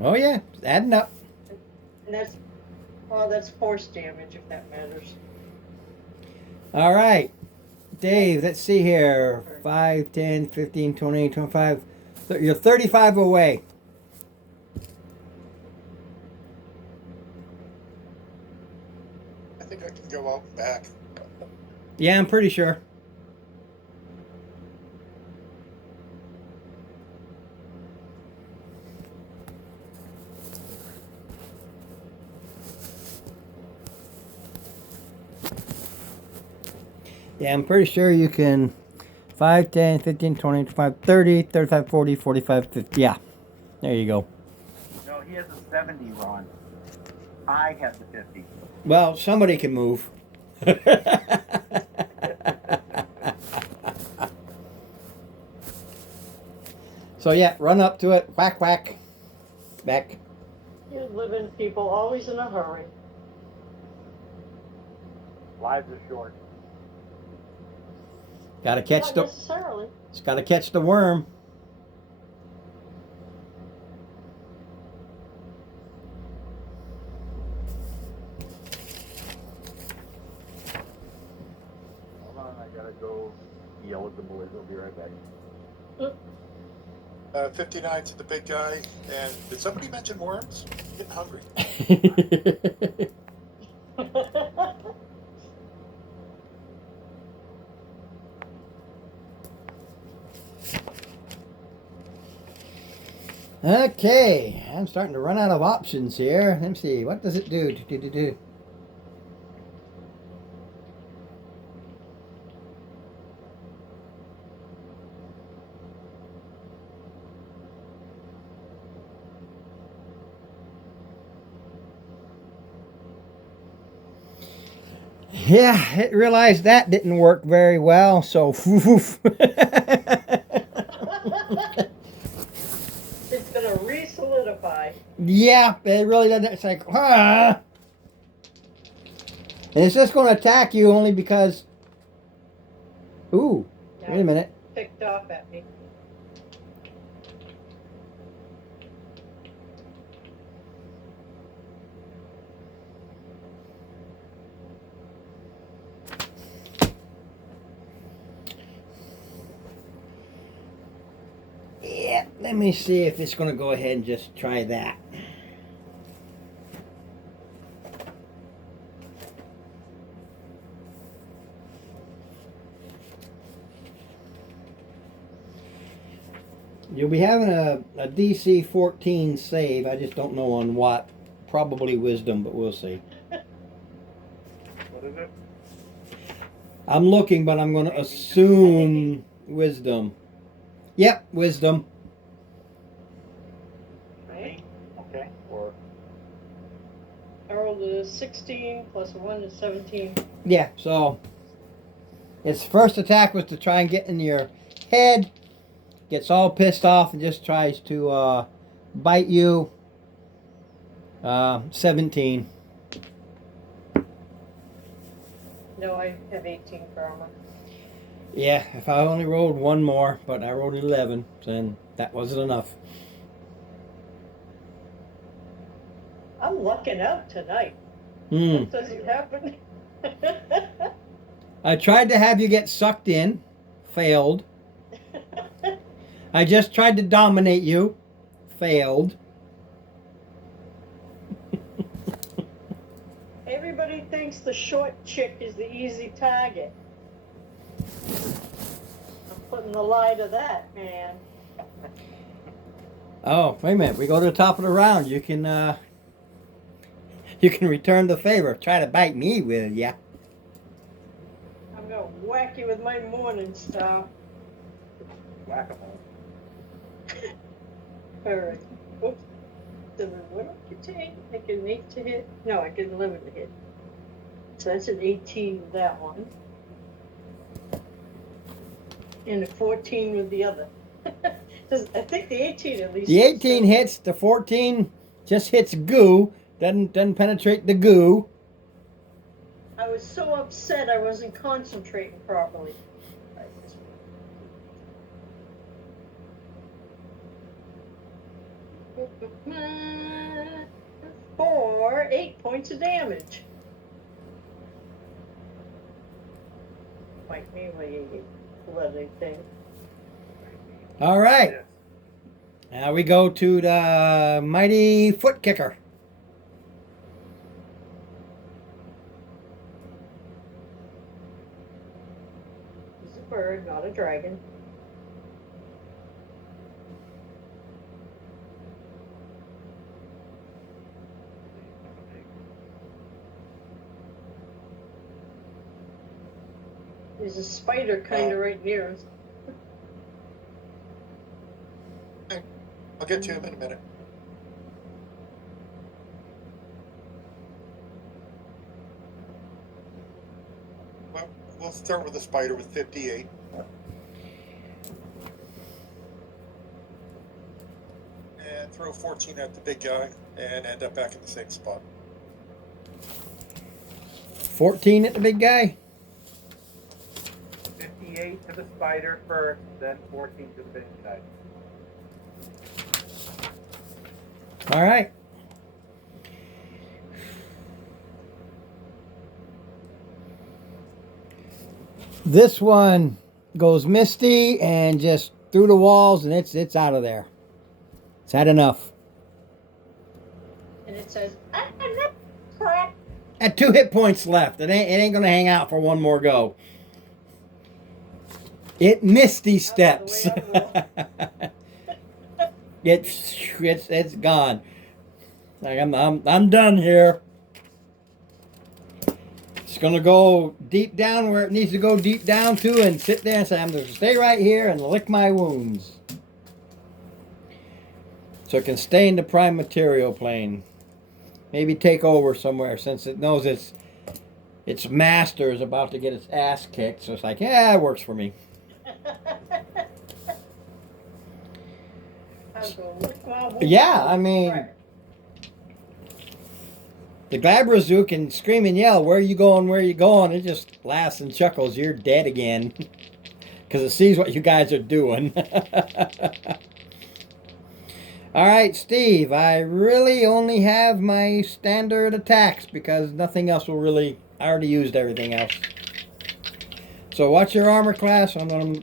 Oh yeah, it's adding up. And that's force damage, if that matters. All right, Dave, let's see here. 5, 10, 15, 20, 25. You're 35 away. Yeah, I'm pretty sure. Yeah, I'm pretty sure you can 5, 10, 15, 20, 25, 30, 35, 40, 45, 50. Yeah, there you go. No, he has a 70, Ron. I have the 50. Well, somebody can move. So yeah, run up to it, whack whack, back. You live-in people always in a hurry. Lives are short. Gotta catch Not the. necessarily. It's gotta catch the worm. Hold on, I gotta go yell with the boys. I'll be right back. 59 to the big guy. And did somebody mention worms? I'm getting hungry. Okay, I'm starting to run out of options here. Let me see. What does it do? Yeah, it realized that didn't work very well, so It's gonna re-solidify. yeah, it really doesn't. It's like, ah. And it's just going to attack you only because. Ooh, wait a minute. Picked off at me. Yeah, let me see if it's going to go ahead and just try that. You'll be having a DC 14 save. I just don't know on what. Probably wisdom, but we'll see. What is it? I'm looking, but I'm going to assume wisdom. Yep, wisdom. Right? Okay. Or I rolled a 16 plus a 1 is 17. Yeah, so its first attack was to try and get in your head. Gets all pissed off and just tries to bite you. 17. No, I have 18 for armor. Yeah, if I only rolled one more, but I rolled 11, then that wasn't enough. I'm lucking out tonight. Hmm. That doesn't happen. I tried to have you get sucked in. Failed. I just tried to dominate you. Failed. Everybody thinks the short chick is the easy target. I'm putting the lie to that, man. Oh, wait a minute. We go to the top of the round. You can return the favor. Try to bite me, will ya? I'm gonna whack you with my morning star. whack-a-mole. Alright. Oops. So what did you take? I get an 8 to hit? No, I get an 11 to hit. So that's an 18 with that one. And a 14 with the other. I think the 18 at least. The 18 hits. The 14 just hits goo. Doesn't penetrate the goo. I was so upset I wasn't concentrating properly. For 8 points of damage. Bite me while you bloody thing. All right. Yes. Now we go to the mighty foot kicker. dragon. There's a spider kind of right near us. I'll get to him in a minute. Well, we'll start with the spider with 58. And throw 14 at the big guy and end up back in the same spot. 14 at the big guy. 58 to the spider first, then 14 to the big guy. All right. This one goes Misty and just through the walls, and it's out of there. It's had enough. And it says, I'm not correct. At 2 hit points left. It ain't gonna hang out for one more go. It Misty steps. It's gone. Like I'm done here. It's gonna go deep down where it needs to go deep down to, and sit there and say, I'm gonna stay right here and lick my wounds. So it can stay in the prime material plane. Maybe take over somewhere, since it knows its master is about to get its ass kicked. So it's like, yeah, it works for me. I'll go lick my wounds. Yeah, I mean, Right. the Glabrezu can scream and yell, where are you going, where are you going? It just laughs and chuckles, you're dead again. Because it sees what you guys are doing. All right, Steve, I really only have my standard attacks because nothing else will really, I already used everything else. So what's your armor class? I'm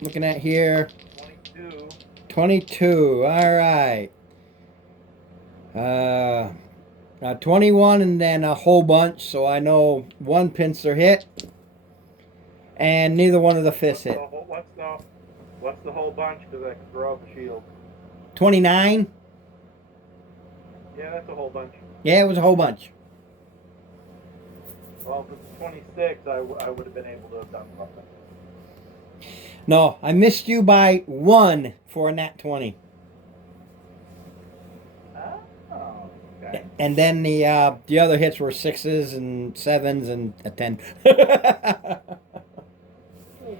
looking at here. 22. 22, all right. 21 and then a whole bunch, so I know one pincer hit. And neither one of the fists hit. What's the whole bunch? Because I can throw out the shield. 29? Yeah, that's a whole bunch. Yeah, it was a whole bunch. Well, if it's 26, I would have been able to have done something. No, I missed you by 1 for a nat 20. Oh, okay. And then the other hits were 6s and 7s and a 10.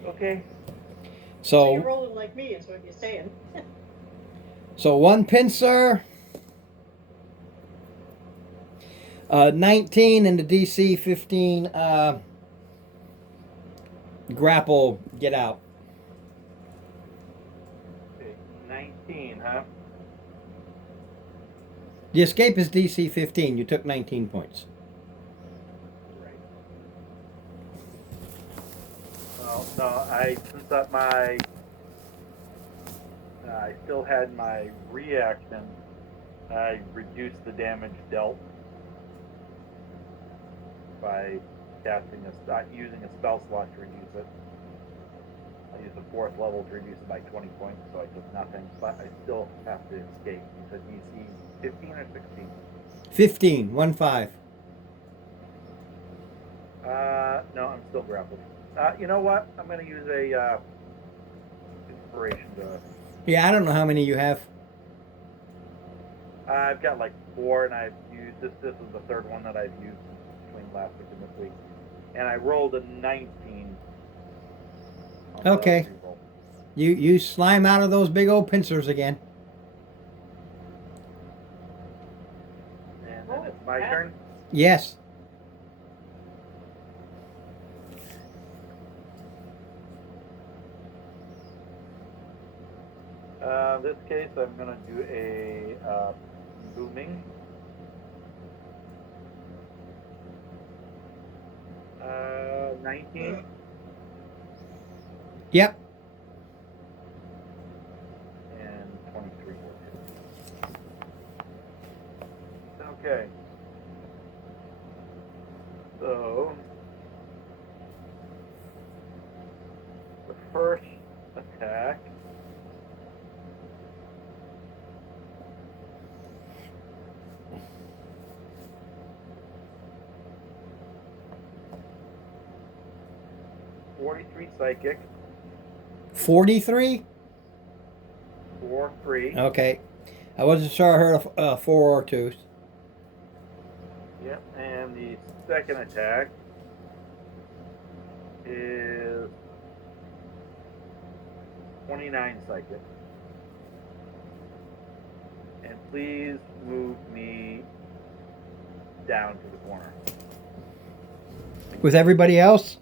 Okay. So you're So rolling like me, is what you're saying. one pincer, 19 and the DC 15 grapple, get out. Okay. 19, huh? The escape is DC 15. You took 19 points. Right. Well, no, since that I still had my reaction, I reduced the damage dealt by using a spell slot to reduce it. I used the 4th level to reduce it by 20 points, so I took nothing, but I still have to escape. You said DC 15 or 16? 15, 1-5. No, I'm still grappled. You know what? I'm going to use a inspiration to... Yeah, I don't know how many you have. I've got like 4, and I've used this. This is the 3rd one that I've used between last week and this week, and I rolled a 19. on the Okay. reroll. You slime out of those big old pincers again. And then it's my turn. Yes. In this case, I'm going to do a booming. 19. Yep. And 23. Okay. So the first 43 psychic, 43? 4-3. Okay. I wasn't sure I heard a 4 or 2. Yep, and the second attack is 29 psychic. And please move me down to the corner. With everybody else?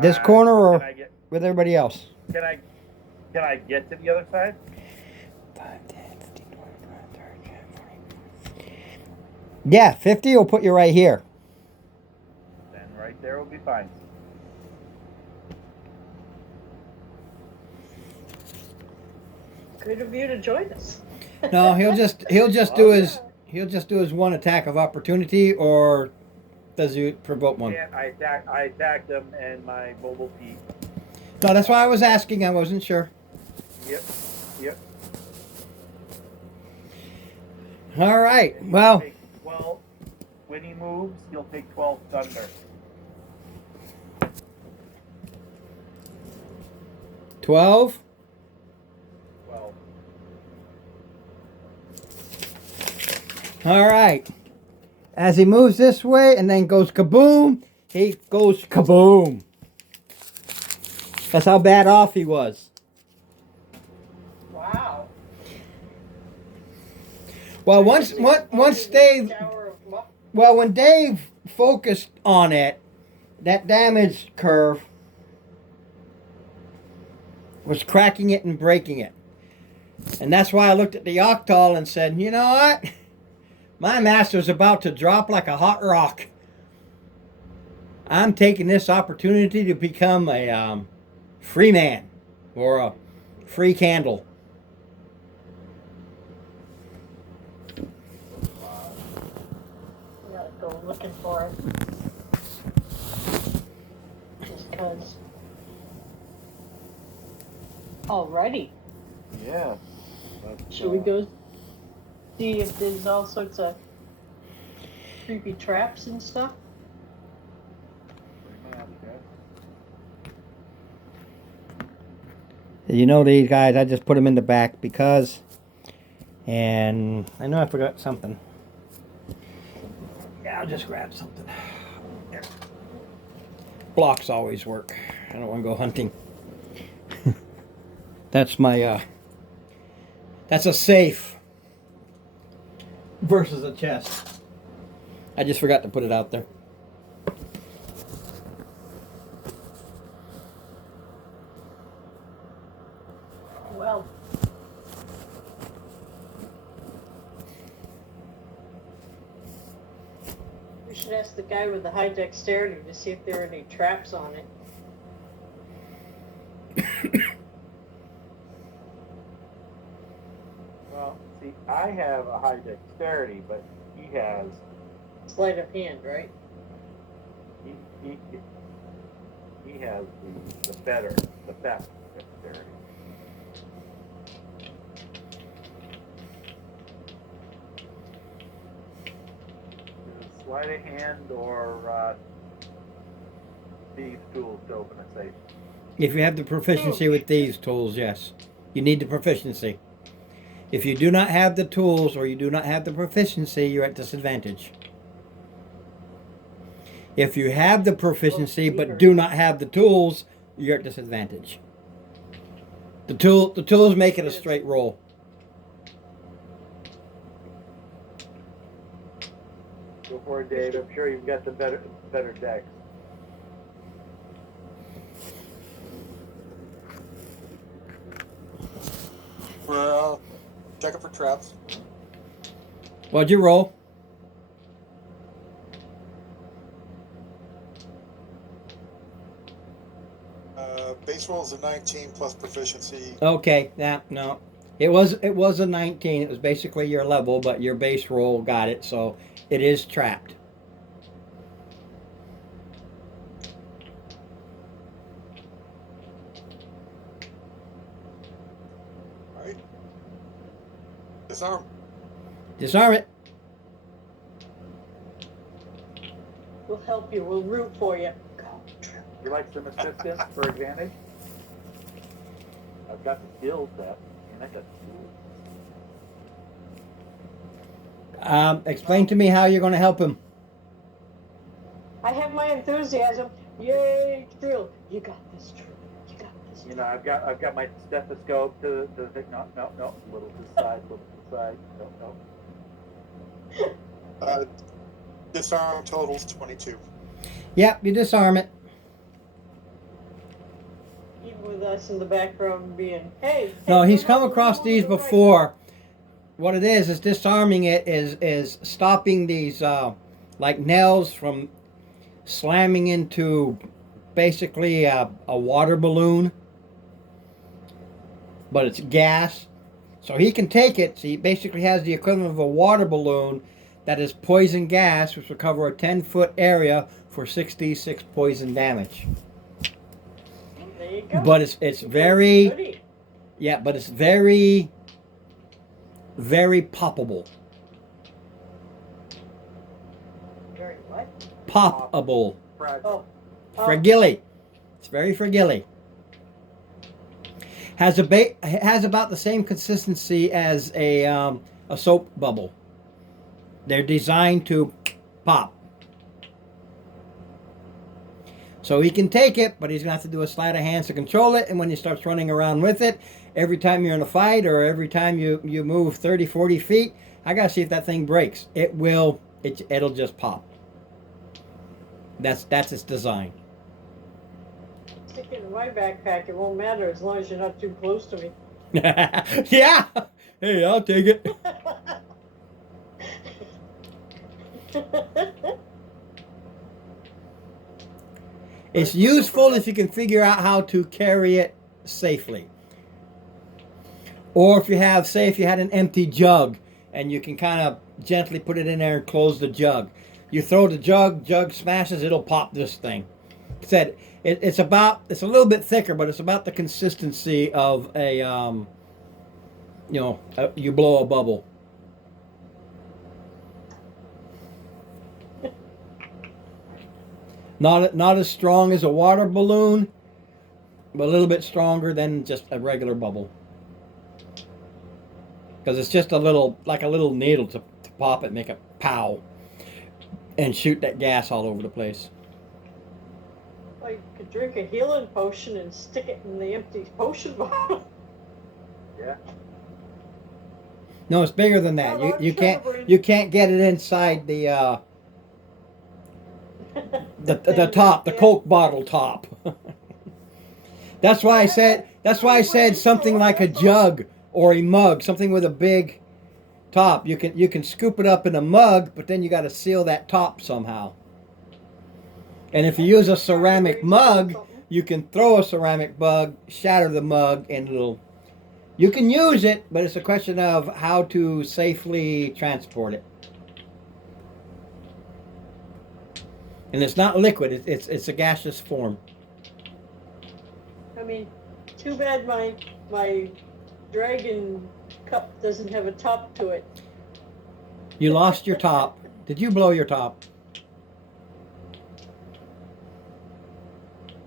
This corner or Can I get? with everybody else? Can I get to the other side? 5, 10, 15, 20, 25, 30, 40. Yeah, 50 will put you right here. Then right there will be fine. Good of you to join us. No, he'll just do his one attack of opportunity, or does he provoke one? And I attacked him and my mobile feet. No, that's why I was asking. I wasn't sure. Yep. All right. And he'll Well, take 12. When he moves, he'll take 12 thunder. 12. 12. All right. As he moves this way and then goes kaboom, he goes kaboom. That's how bad off he was. Wow. Well, once Dave, Tower of Muck. well, when Dave focused on it, that damage curve was cracking it and breaking it. And that's why I looked at the Octal and said, you know what? My master's about to drop like a hot rock. I'm taking this opportunity to become a free man or a free candle. I gotta go looking for it. Just cause. Alrighty. Yeah. Should we go see if there's all sorts of creepy traps and stuff? You know these guys, I just put them in the back because, and I know I forgot something. Yeah, I'll just grab something. There. Blocks always work. I don't want to go hunting. That's my, that's a safe versus a chest. I just forgot to put it out there. Well. We should ask the guy with the high dexterity to see if there are any traps on it. Well, see, I have a high dexterity, but he has Sleight of hand, right? he has the best dexterity. Sleight of hand or thieves' tools to open a safe. If you have the proficiency with these tools, yes. You need the proficiency. If you do not have the tools or you do not have the proficiency, you're at disadvantage. If you have the proficiency but do not have the tools, you're at disadvantage. The tools make it a straight roll. Go for it, Dave. I'm sure you've got the better deck. We're checking for traps. What'd you roll? Base roll is a 19 plus proficiency. Okay, no. It was a 19. It was basically your level, but your base roll got it, so it is trapped. Alright. Disarm. Disarm it. We'll help you. We'll root for you. Go, trap. You like some assistance for advantage? I've got the skills that, and I got the tools. Explain to me how you're going to help him. I have my enthusiasm. Yay, Trill. You got this, Trill. You got this. You know, I've got my stethoscope to think, no, a little to the side, no. Disarm totals 22. Yep, you disarm it. Even with us in the background being, hey. No, hey, he's go come right, across go these right. before. What it is disarming it is stopping these like nails from slamming into basically a water balloon, but it's gas. So he can take it. So he basically has the equivalent of a water balloon that is poison gas, which will cover a 10-foot area for 66 poison damage. There you go. But it's very, Goody. yeah, but it's very, very poppable. Very what? Poppable. Fragile. Oh. Fragile. It's very fragile. Has about the same consistency as a soap bubble. They're designed to pop. So he can take it, but he's going to have to do a sleight of hand to control it. And when he starts running around with it, every time you're in a fight or every time you move 30, 40 feet, I got to see if that thing breaks. It'll just pop. That's its design. Stick it in my backpack. It won't matter as long as you're not too close to me. Yeah. Hey, I'll take it. It's useful if you can figure out how to carry it safely. Or if you had an empty jug and you can kind of gently put it in there and close the jug. You throw the jug smashes, it'll pop this thing. Said it's a little bit thicker, but it's about the consistency of a you blow a bubble. Not as strong as a water balloon, but a little bit stronger than just a regular bubble. Because it's just like a little needle to pop it, make a pow, and shoot that gas all over the place. Well, you could drink a healing potion and stick it in the empty potion bottle. Yeah. No, it's bigger than that. Hello, You children. can't get it inside the top, the Coke bottle top. That's why I said something like a jug or a mug, something with a big top. You can scoop it up in a mug, but then you got to seal that top somehow. And if you use a ceramic mug, you can throw a ceramic mug, shatter the mug, and you can use it, but it's a question of how to safely transport it. And it's not liquid, it's a gaseous form. I mean, too bad my dragon cup doesn't have a top to it. You lost your top. Did you blow your top?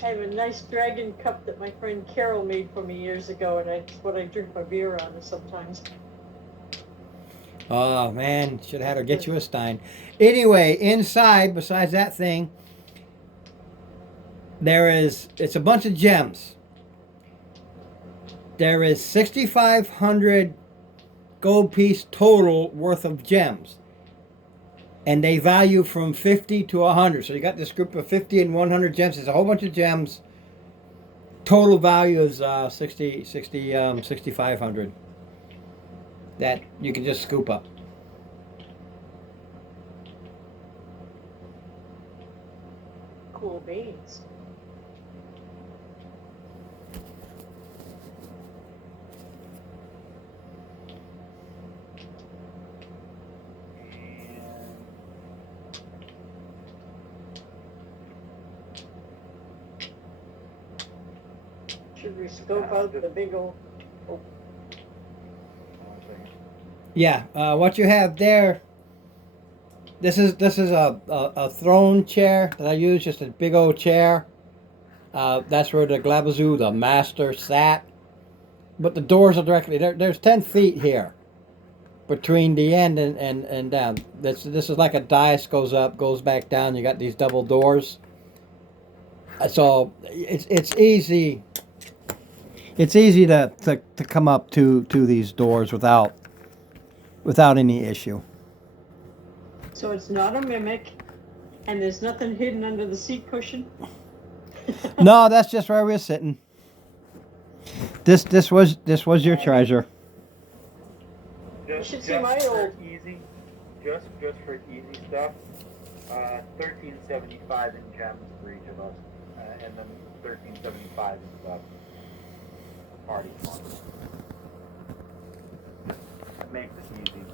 I have a nice dragon cup that my friend Carol made for me years ago, and it's what I drink my beer out of sometimes. Oh man, should have had her get you a stein. Anyway, inside, besides that thing, it's a bunch of gems. There is 6,500 gold piece total worth of gems. And they value from 50 to 100. So you got this group of 50 and 100 gems. There's a whole bunch of gems. Total value is 6,500 that you can just scoop up. Cool beans. Should we scope out the big old... Yeah, what you have there, this is a throne chair that I use, just a big old chair. That's where the Glabazoo, the master, sat. But the doors are directly there. There's 10 feet here between the end and down. This is like a dais, goes up, goes back down. You got these double doors. So it's easy. It's easy to come up to these doors without any issue. So it's not a mimic, and there's nothing hidden under the seat cushion. No, that's just where we were sitting. This was your treasure. You should see my old. Just for easy stuff. 1375 in gems for each of us, and then 1375 in stuff. Party fun. That makes it easy.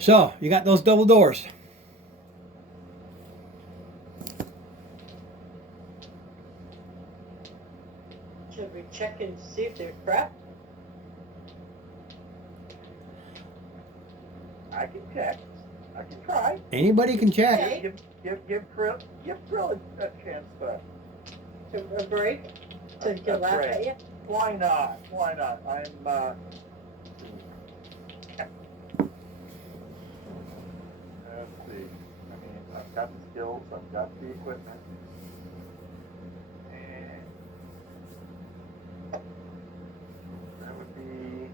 So you got those double doors. Should we check and see if they're crap? I can check. I can try. Anybody can check. Okay. Give Krill a chance to. A break? So you can laugh at you? Why not? Why not? Let's see. I mean, I've got the skills, I've got the equipment. And that would be,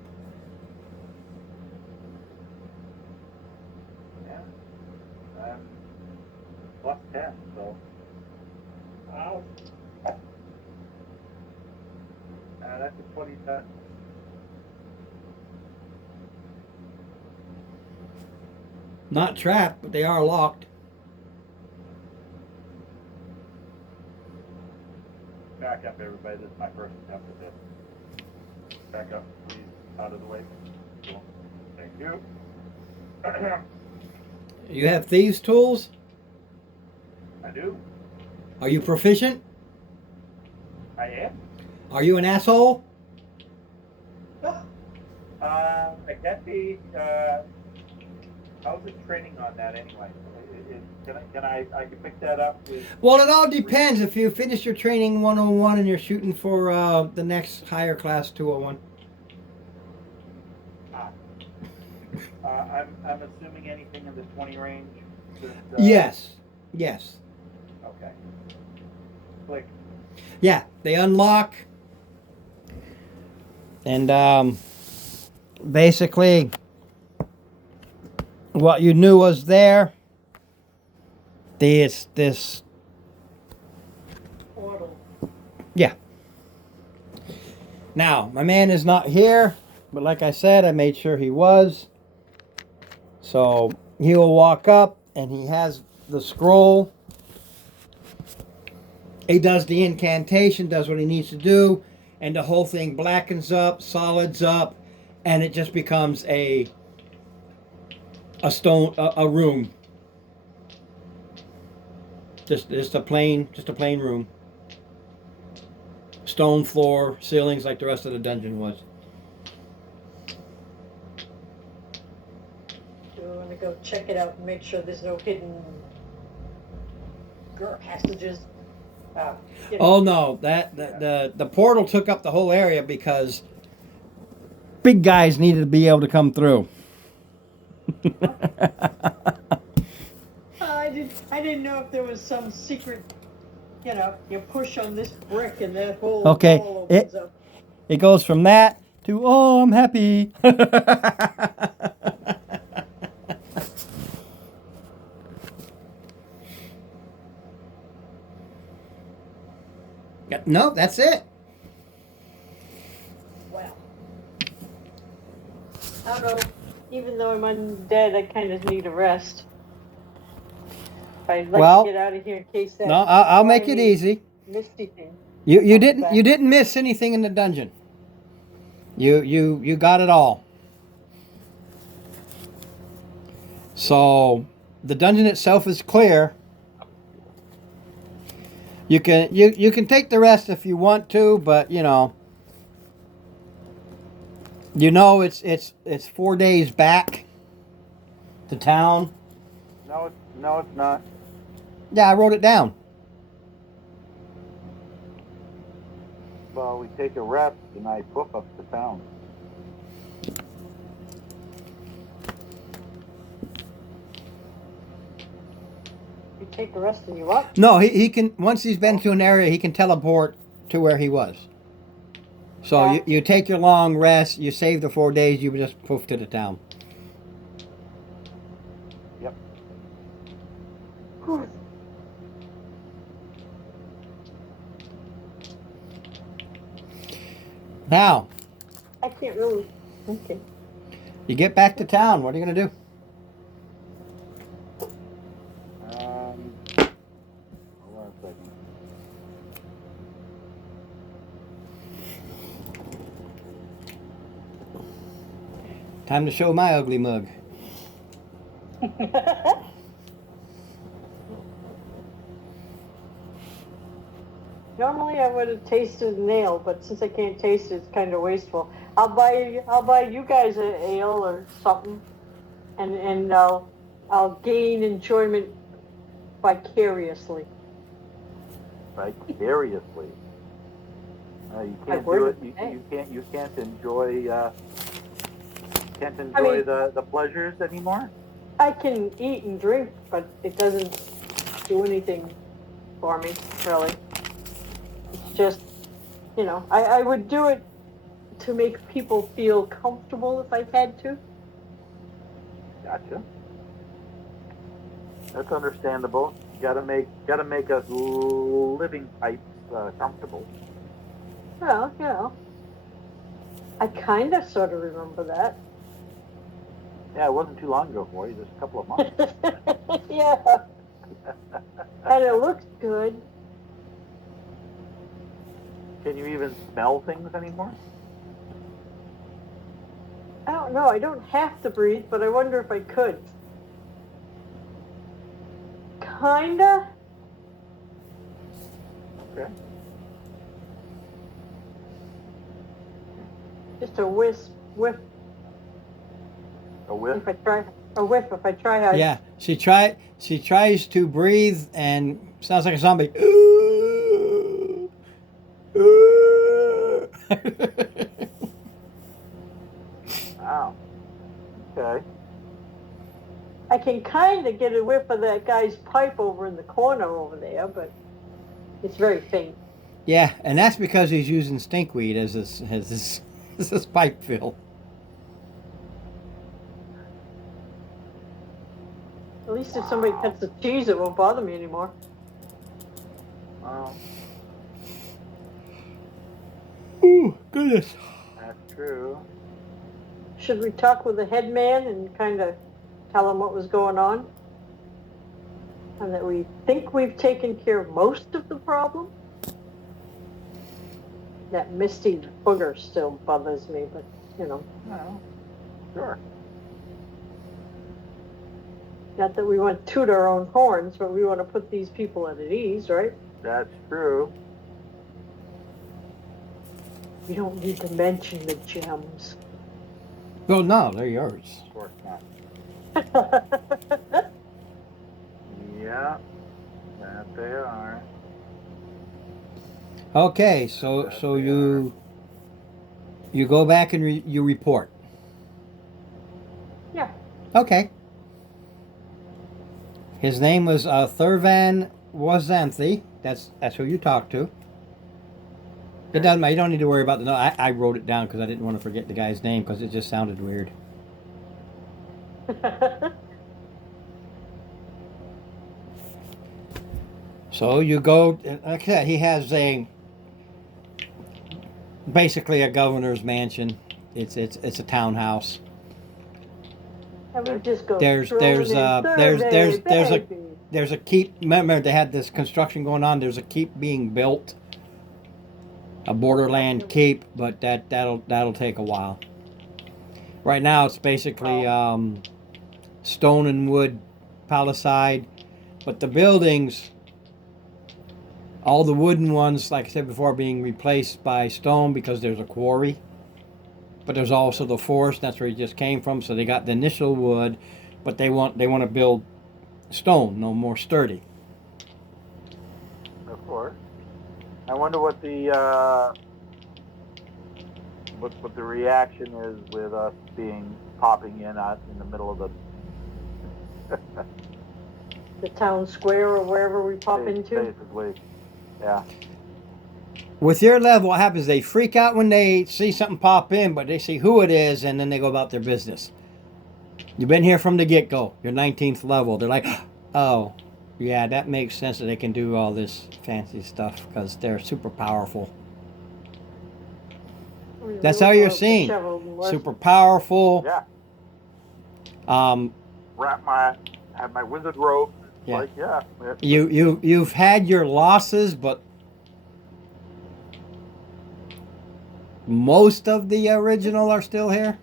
yeah, I'm plus 10, so. Wow. That's a 20-10. Not trapped, but they are locked. Back up, everybody. This is my first attempt at this. Back up, please. Out of the way. Cool. Thank you. You have thieves' tools? I do. Are you proficient? I am. Are you an asshole? I get the. How's the training on that anyway? Can I can pick that up with? Well, it all depends. If you finish your training 101 and you're shooting for the next higher class 201. I'm assuming anything in the 20 range. Yes. Okay. Click. Yeah, they unlock. And basically, what you knew was there. This. Portal. Yeah. Now, my man is not here, but like I said, I made sure he was. So he will walk up, and he has the scroll. He does the incantation, does what he needs to do, and the whole thing blackens up, solids up, and it just becomes a room. Just a plain room. Stone floor, ceilings like the rest of the dungeon was. Do we want to go check it out and make sure there's no hidden passages? Oh no, the portal took up the whole area because big guys needed to be able to come through. I didn't know if there was some secret, you push on this brick and that whole Okay, wall opens up. It goes from that to, oh, I'm happy. No, that's it. Well, I don't know. Even though I'm undead, I kind of need a rest. I'd like to get out of here in case that. No, I'll make it easy. Misty thing. You didn't miss anything in the dungeon. You got it all. So the dungeon itself is clear. You can take the rest if you want to, but it's 4 days back to town. No, it's not. Yeah, I wrote it down. Well, we take a rest and I poof up to town. You take the rest and you what? No, he can, once he's been to an area, he can teleport to where he was. So Yeah. you take your long rest, you save the 4 days, you just poof to the town. Yep. Whew. Now, I can't really. Okay. you get back to town, what are you going to do? Hold on a second. Time to show my ugly mug. Normally I would have tasted an ale, but since I can't taste it, it's kind of wasteful. I'll buy you guys a ale or something, and I'll gain enjoyment vicariously. Vicariously. You I can't do worded it. it. You can't enjoy. Can't enjoy I mean- the pleasures anymore. I can eat and drink, but it doesn't do anything for me, really. It's just, I would do it to make people feel comfortable if I had to. Gotcha. That's understandable. Gotta make us living types comfortable. Well, I kind of sort of remember that. Yeah, it wasn't too long ago for you. Just a couple of months. Yeah, and it looks good. Can you even smell things anymore? I don't know. I don't have to breathe, but I wonder if I could. Kinda. Okay. Just a whiff. A whiff. If I try, a whiff. If I try hard. Yeah, she tries to breathe and sounds like a zombie. Ooh. Ooh. Wow. Okay. I can kind of get a whiff of that guy's pipe over in the corner over there, but it's very faint. Yeah, and that's because he's using stinkweed as this pipe fill. At least if somebody cuts the cheese, it won't bother me anymore. Well, Ooh, goodness. that's true. Should we talk with the head man and kind of tell him what was going on? And that we think we've taken care of most of the problem? That misty booger still bothers me, but, Well, sure. not that we want to toot our own horns, but we want to put these people at ease, right? That's true. We don't need to mention the gems. Well, no, they're yours. Of course not. Well, Yeah, that they are. Okay, so you go back and you report. yeah. Okay. His name was Thurvan Wazanthi. That's who you talked to. It doesn't matter. You don't need to worry about the. No, I wrote it down because I didn't want to forget the guy's name because it just sounded weird. So you go. Okay, he has basically a governor's mansion. It's a townhouse. And we just go There's strolling in, survey, baby. There's a keep. Remember, they had this construction going on. There's a keep being built, a borderland keep, but that'll take a while. Right now, it's basically stone and wood palisade, but the buildings All the wooden ones, like I said before, are being replaced by stone because there's a quarry. But there's also the forest. That's where he just came from. So they got the initial wood, but they want to build stone, no more sturdy. Of course. I wonder what the what the reaction is with us being popping in out in the middle of the The town square or wherever we pop into. basically. Yeah. With your level, what happens? They freak out when they see something pop in, but they see who it is, and then they go about their business. You've been here from the get-go. You're 19th level. They're like, oh, yeah, that makes sense that they can do all this fancy stuff because they're super powerful. That's how you're seen. Super powerful. Yeah. Have my wizard robe. Yeah. Like, yeah. You've had your losses, but most of the original are still here.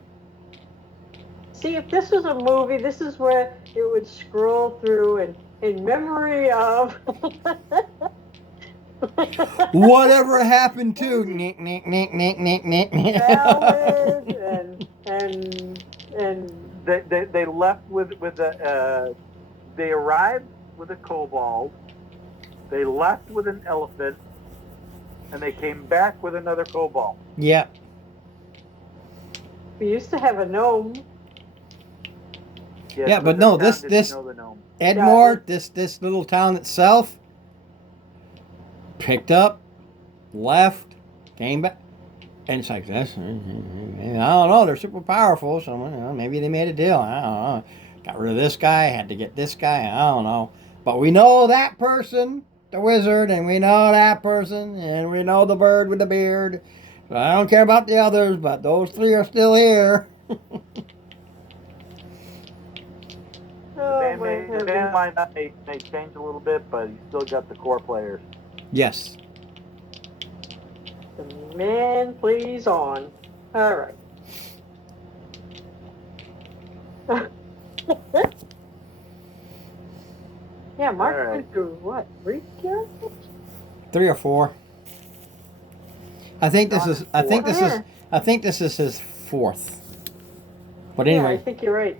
See, if this was a movie, this is where it would scroll through and in memory of. Whatever happened to Nick Alan and They left with a they arrived with a kobold, they left with an elephant, and they came back with another kobold. Yeah. we used to have a gnome. Yes, Yeah, but no, town this didn't know the gnome. Edmore, this little town itself, picked up, left, came back, and it's like this. I don't know. They're super powerful, so maybe they made a deal. I don't know. Got rid of this guy, had to get this guy. I don't know. But we know that person, the wizard, and we know that person, and we know the bird with the beard. So I don't care about the others, but those three are still here. Oh, The band lineup may change a little bit, but you still got the core players. Yes. The man, please on. All right. Yeah, Mark All right. went through what? 3 characters? 3 or 4. I think this is. I think this is. Yeah. I think this is his 4th. But Yeah, I anyway, think you're right.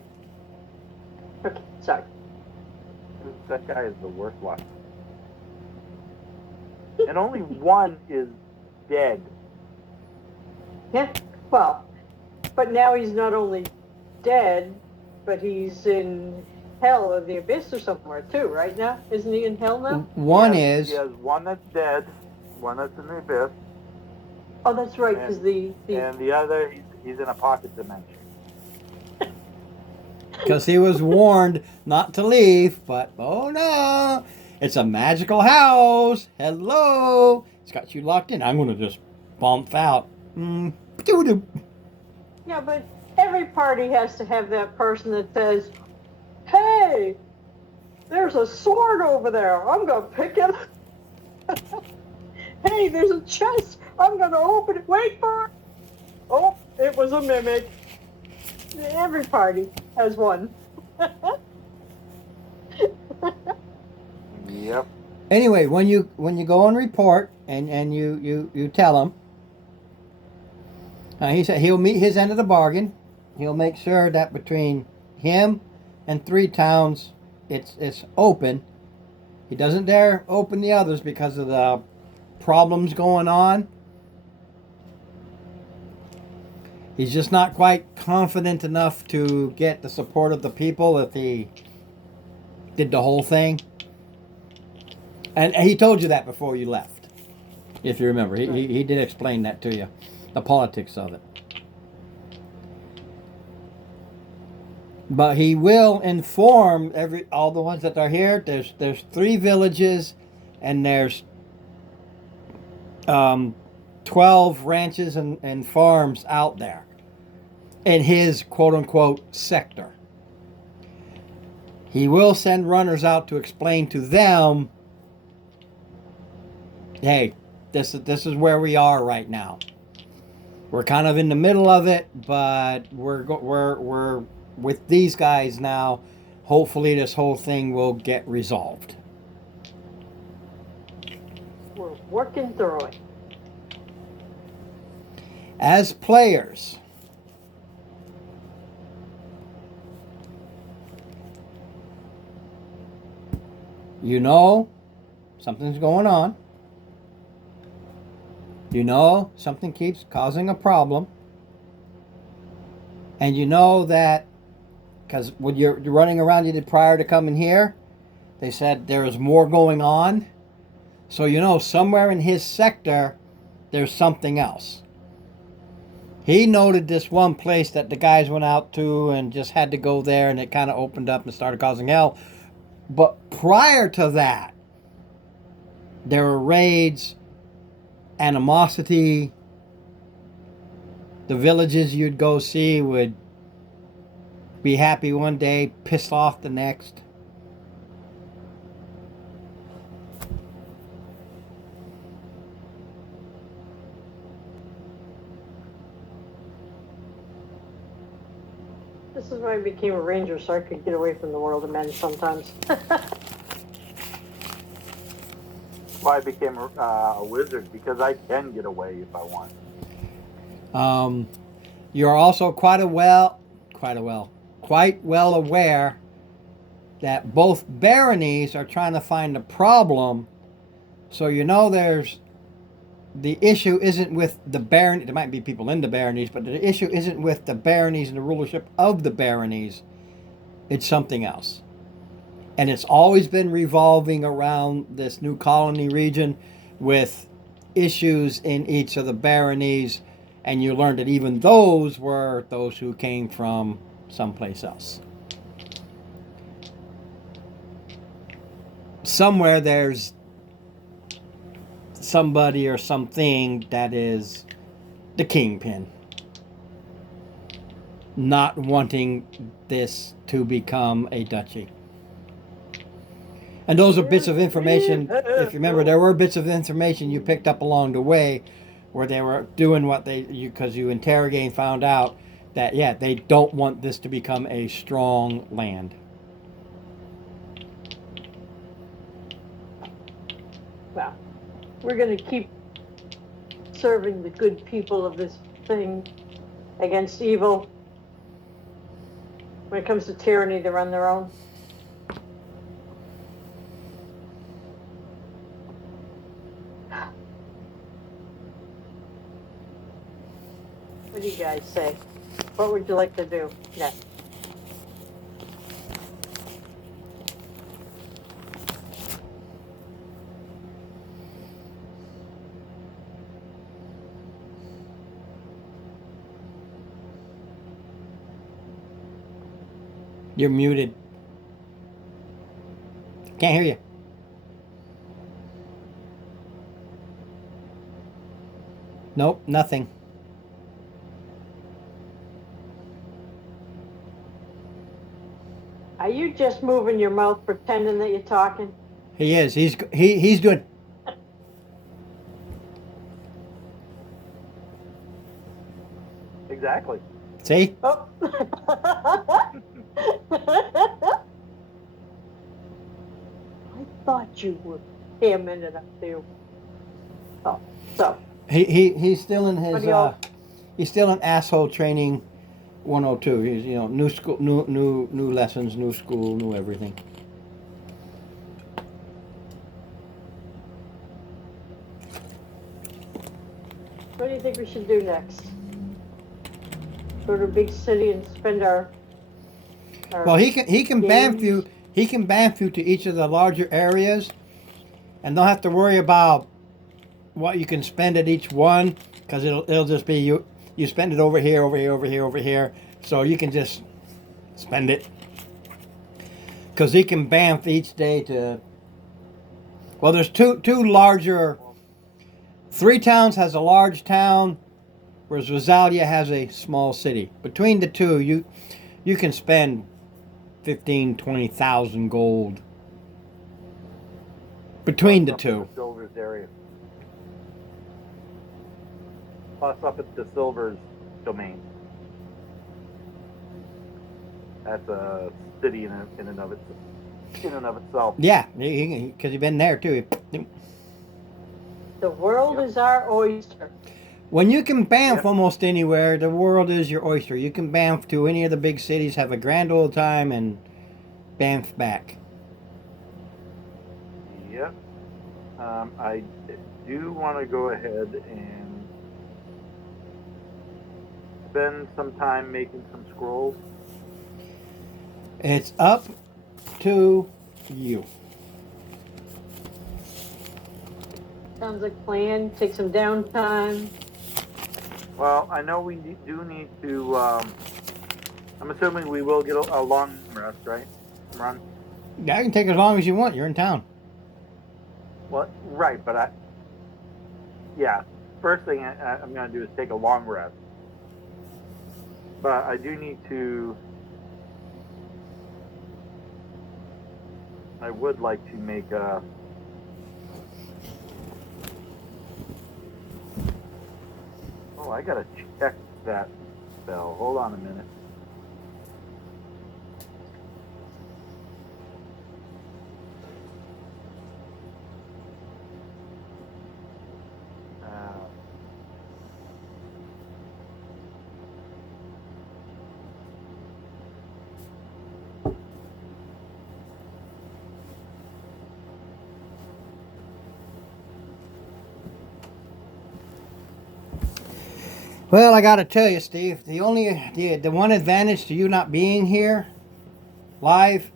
Okay, sorry. That guy is the worst one. And only one is dead. Yeah, well, but now he's not only dead, but he's in hell or the abyss or somewhere too, right now? Isn't he in hell now? one He is. has one that's dead, one that's in the abyss, Oh, that's right, because the and the other he's in a pocket dimension. Because he was warned not to leave, but oh no, it's a magical house. Hello, it's got you locked in. I'm gonna just bump out. Doo-doo. yeah, but every party has to have that person that says, "Hey, there's a sword over there. I'm gonna pick it." Hey, there's a chest. I'm gonna open it. Wait for it. Oh, it was a mimic. Every party has one. Yep. Anyway, when you go and report and you tell him, he said he'll meet his end of the bargain. He'll make sure that between him and 3 towns, it's open. He doesn't dare open the others because of the problems going on. He's just not quite confident enough to get the support of the people if he did the whole thing. And he told you that before you left, if you remember. He did explain that to you, the politics of it. But he will inform all the ones that are here. There's 3 villages, and there's 12 ranches and farms out there in his quote-unquote sector. He will send runners out to explain to them, hey, this is where we are right now. We're kind of in the middle of it, but we're with these guys now. Hopefully this whole thing will get resolved. We're working through it. As players, you know something's going on. You know something keeps causing a problem. And you know that because when you're running around, you did prior to coming here, they said there is more going on. So you know somewhere in his sector, there's something else. He noted this one place that the guys went out to and just had to go there, and it kind of opened up and started causing hell. But prior to that, there were raids, animosity. The villages you'd go see would be happy one day, pissed off the next. This is why I became a ranger, so I could get away from the world of men sometimes. Why I became a wizard, because I can get away if I want. You're also quite well aware that both baronies are trying to find a problem. So you know the issue isn't with the baron. There might be people in the baronies, but the issue isn't with the baronies and the rulership of the baronies. It's something else. And it's always been revolving around this new colony region with issues in each of the baronies. And you learned that even those were those who came from someplace else. Somewhere there's somebody or something that is the kingpin, not wanting this to become a duchy. And those are bits of information. If you remember, there were bits of information you picked up along the way where they were doing what because you interrogated and found out that, yeah, they don't want this to become a strong land. Well, we're going to keep serving the good people of this thing against evil. When it comes to tyranny, they run their own. What do you guys say? What would you like to do next? You're muted. Can't hear you. Nope, nothing. Are you just moving your mouth pretending that you're talking? He is. He's doing. Exactly. See? Oh. I thought you were hamming it up there. Oh, so. He's still in his. What do y'all- He's still in asshole training 102. He's new school, new lessons, new school, new everything. What do you think we should do next? Go to a big city and spend our Well, he can bamf games? you. He can bamf you to each of the larger areas, and don't have to worry about what you can spend at each one, because it'll just be you spend it over here, over here, over here, over here. So you can just spend it, because he can bamf each day to. Well, there's two larger. Three Towns has a large town, whereas Rosalia has a small city. Between the two, you can spend 15,000, 20,000 gold between the two. Silver's area. Plus up at the Silver's domain. That's a city in and of itself. Yeah, because you've been there too. The world Yep. is our oyster. When you can bamf Yep. almost anywhere, the world is your oyster. You can bamf to any of the big cities, have a grand old time, and bamf back. Yep. I do want to go ahead and spend some time making some scrolls. It's up to you. Sounds like a plan. Take some downtime. Well, I know we do need to. I'm assuming we will get a long rest, right? Run. Yeah, you can take as long as you want. You're in town. Well, right, but yeah. First thing I'm going to do is take a long rest. But I do need to. I would like to make a. Oh, I gotta check that spell. Hold on a minute. Uh, Well, I got to tell you, Steve, the one advantage to you not being here live,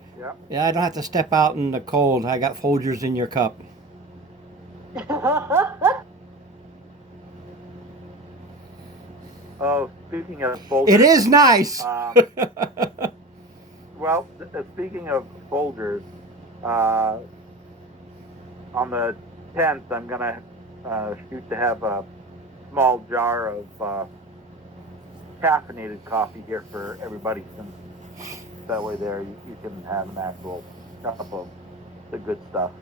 yeah. I don't have to step out in the cold. I got Folgers in your cup. Oh, speaking of Folgers. It is nice. Well, speaking of Folgers, on the 10th, I'm gonna shoot to have a small jar of caffeinated coffee here for everybody, since that way there you can have an actual cup of the good stuff,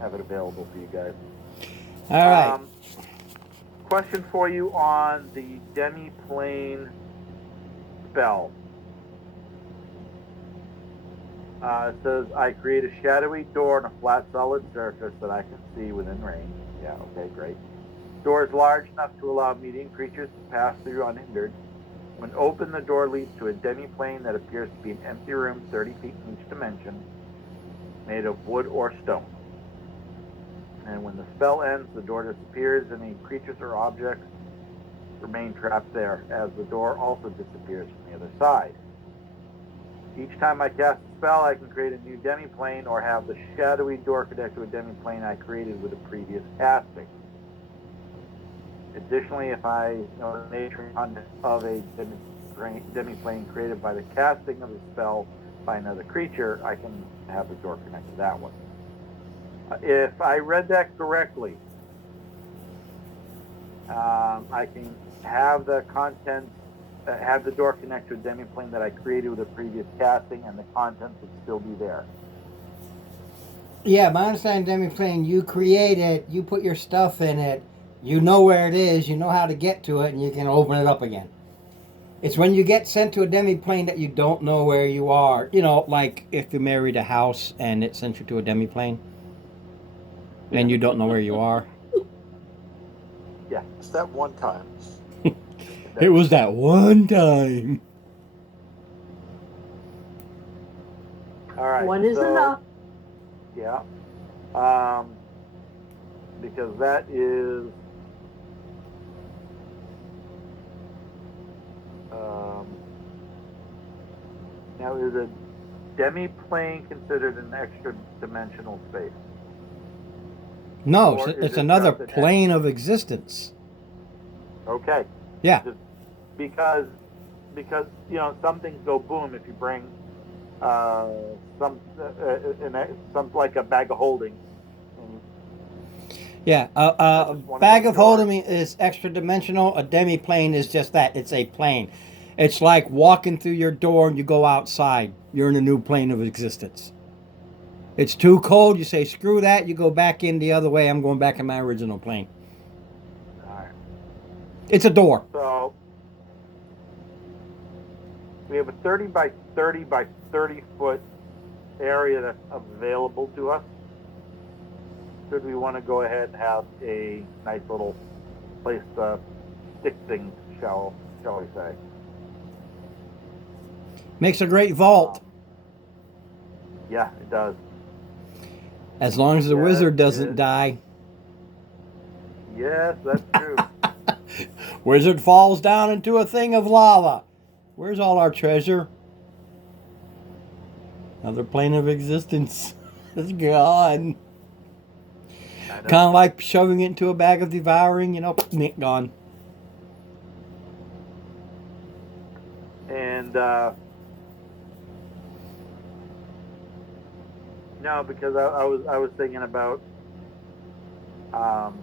have it available for you guys. All right. Question for you on the demi-plane spell. It says, I create a shadowy door on a flat solid surface that I can see within range. Yeah, okay, great. Door is large enough to allow medium creatures to pass through unhindered. When open, the door leads to a demi-plane that appears to be an empty room 30 feet in each dimension, made of wood or stone. And when the spell ends, the door disappears and any creatures or objects remain trapped there, as the door also disappears from the other side. Each time I cast a spell, I can create a new demi-plane or have the shadowy door connect to a demi-plane I created with a previous casting. Additionally, if I know the nature of a demi-plane created by the casting of the spell by another creature, I can have the door connect to that one. If I read that correctly, I can have the contents, have the door connect to a demi-plane that I created with a previous casting, and the contents would still be there. Yeah, my understanding demi-plane, you create it, you put your stuff in it, you know where it is, you know how to get to it, and you can open it up again. It's when you get sent to a demi-plane that you don't know where you are. You know, like if you married a house and it sent you to a demi-plane and you don't know where you are. Yeah. It's that one time. It was that one time. All right. One is enough. Yeah. Because that is now, is a demi-plane considered an extra dimensional space? No, Or it's is it another just an plane of existence. Okay. Yeah. Just because some things go boom if you bring some like a bag of holding. Yeah, a bag of holding is extra dimensional. A demi-plane is just that. It's a plane. It's like walking through your door and you go outside. You're in a new plane of existence. It's too cold. You say, screw that. You go back in the other way. I'm going back in my original plane. All right. It's a door. So we have a 30 by 30 by 30 foot area that's available to us. should we want to go ahead and have a nice little place to stick things, shall we say? Makes a great vault. Yeah, it does. As long as the Yeah, wizard doesn't it- die. Yes, that's true. Wizard falls down into a thing of lava. Where's all our treasure? Another plane of existence. It's gone. I know. Kind of like shoving it into a bag of devouring, gone. And no, because I was thinking about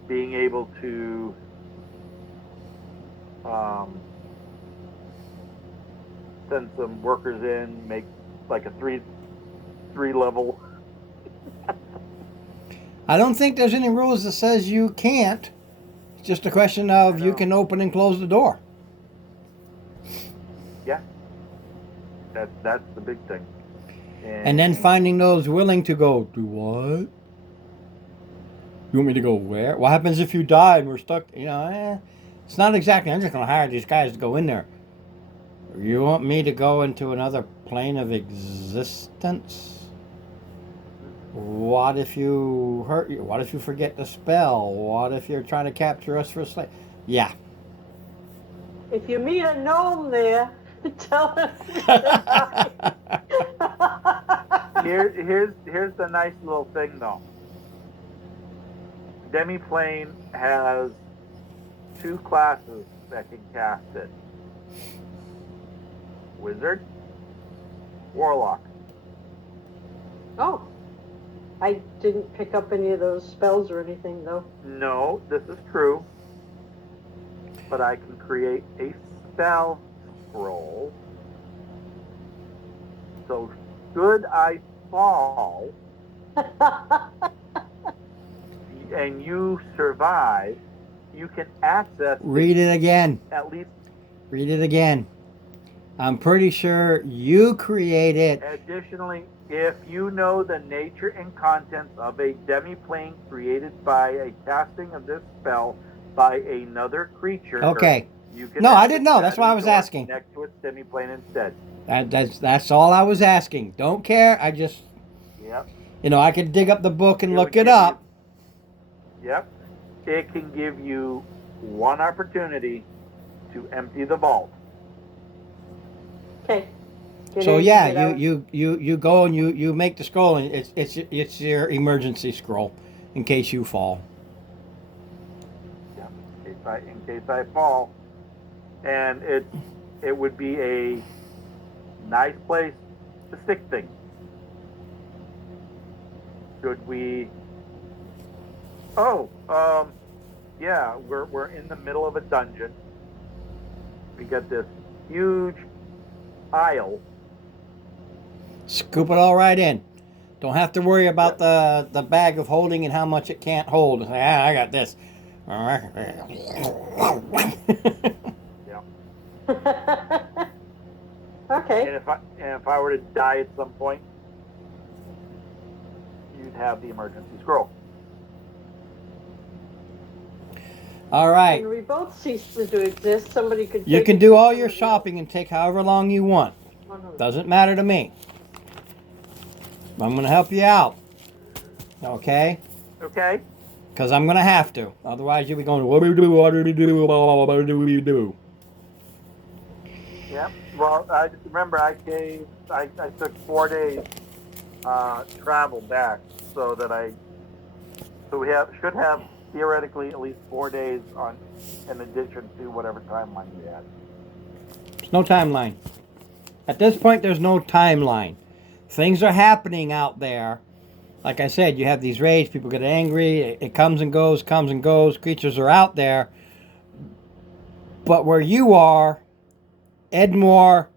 being able to send some workers in, make like a three level. I don't think there's any rules that says you can't. It's just a question of I you know. can open and close the door. Yeah, that's the big thing. And then finding those willing to go, do what? You want me to go where? What happens if you die and we're stuck? It's not exactly, I'm just going to hire these guys to go in there. You want me to go into another plane of existence? What if you hurt you? What if you forget the spell? What if you're trying to capture us for a slave? Yeah. If you meet a gnome there, tell him to Here's the nice little thing though. Demiplane has 2 classes that can cast it. Wizard, Warlock. Oh, I didn't pick up any of those spells or anything though. No, this is true. But I can create a spell scroll. So should I fall and you survive, you can access Read it again. at least. Read it again. I'm pretty sure you create it. Additionally, if you know the nature and contents of a demiplane created by a casting of this spell by another creature, Okay. you can. No, I access didn't know. that That's why I was door asking. Next to its demiplane instead. That's all I was asking. Don't care. I just, Yep. I could dig up the book and It look would it give up. Yep. It can give you one opportunity to empty the vault. Okay. So yeah, you go and you make the scroll, and it's your emergency scroll in case you fall. Yeah. In case I fall, and it would be a nice place to stick things. Should we? Oh, yeah, we're in the middle of a dungeon. We got this huge aisle. Scoop it all right in. Don't have to worry about the bag of holding and how much it can't hold. I got this. Okay. And if I were to die at some point, you'd have the emergency scroll. All right. When we both cease to exist, somebody could. You take can it do from all your somebody shopping and take however long you want. else. Doesn't matter to me. I'm going to help you out. Okay? Okay. Because I'm going to have to. Otherwise, you'll be going, what do we do? What do we do? What do we do? Yep. Well, I remember I took 4 days travel back, so we should have theoretically at least 4 days on, in addition to whatever timeline we had. There's no timeline. At this point, there's no timeline. Things are happening out there. Like I said, you have these raids, people get angry, it comes and goes, creatures are out there. But where you are, Edmore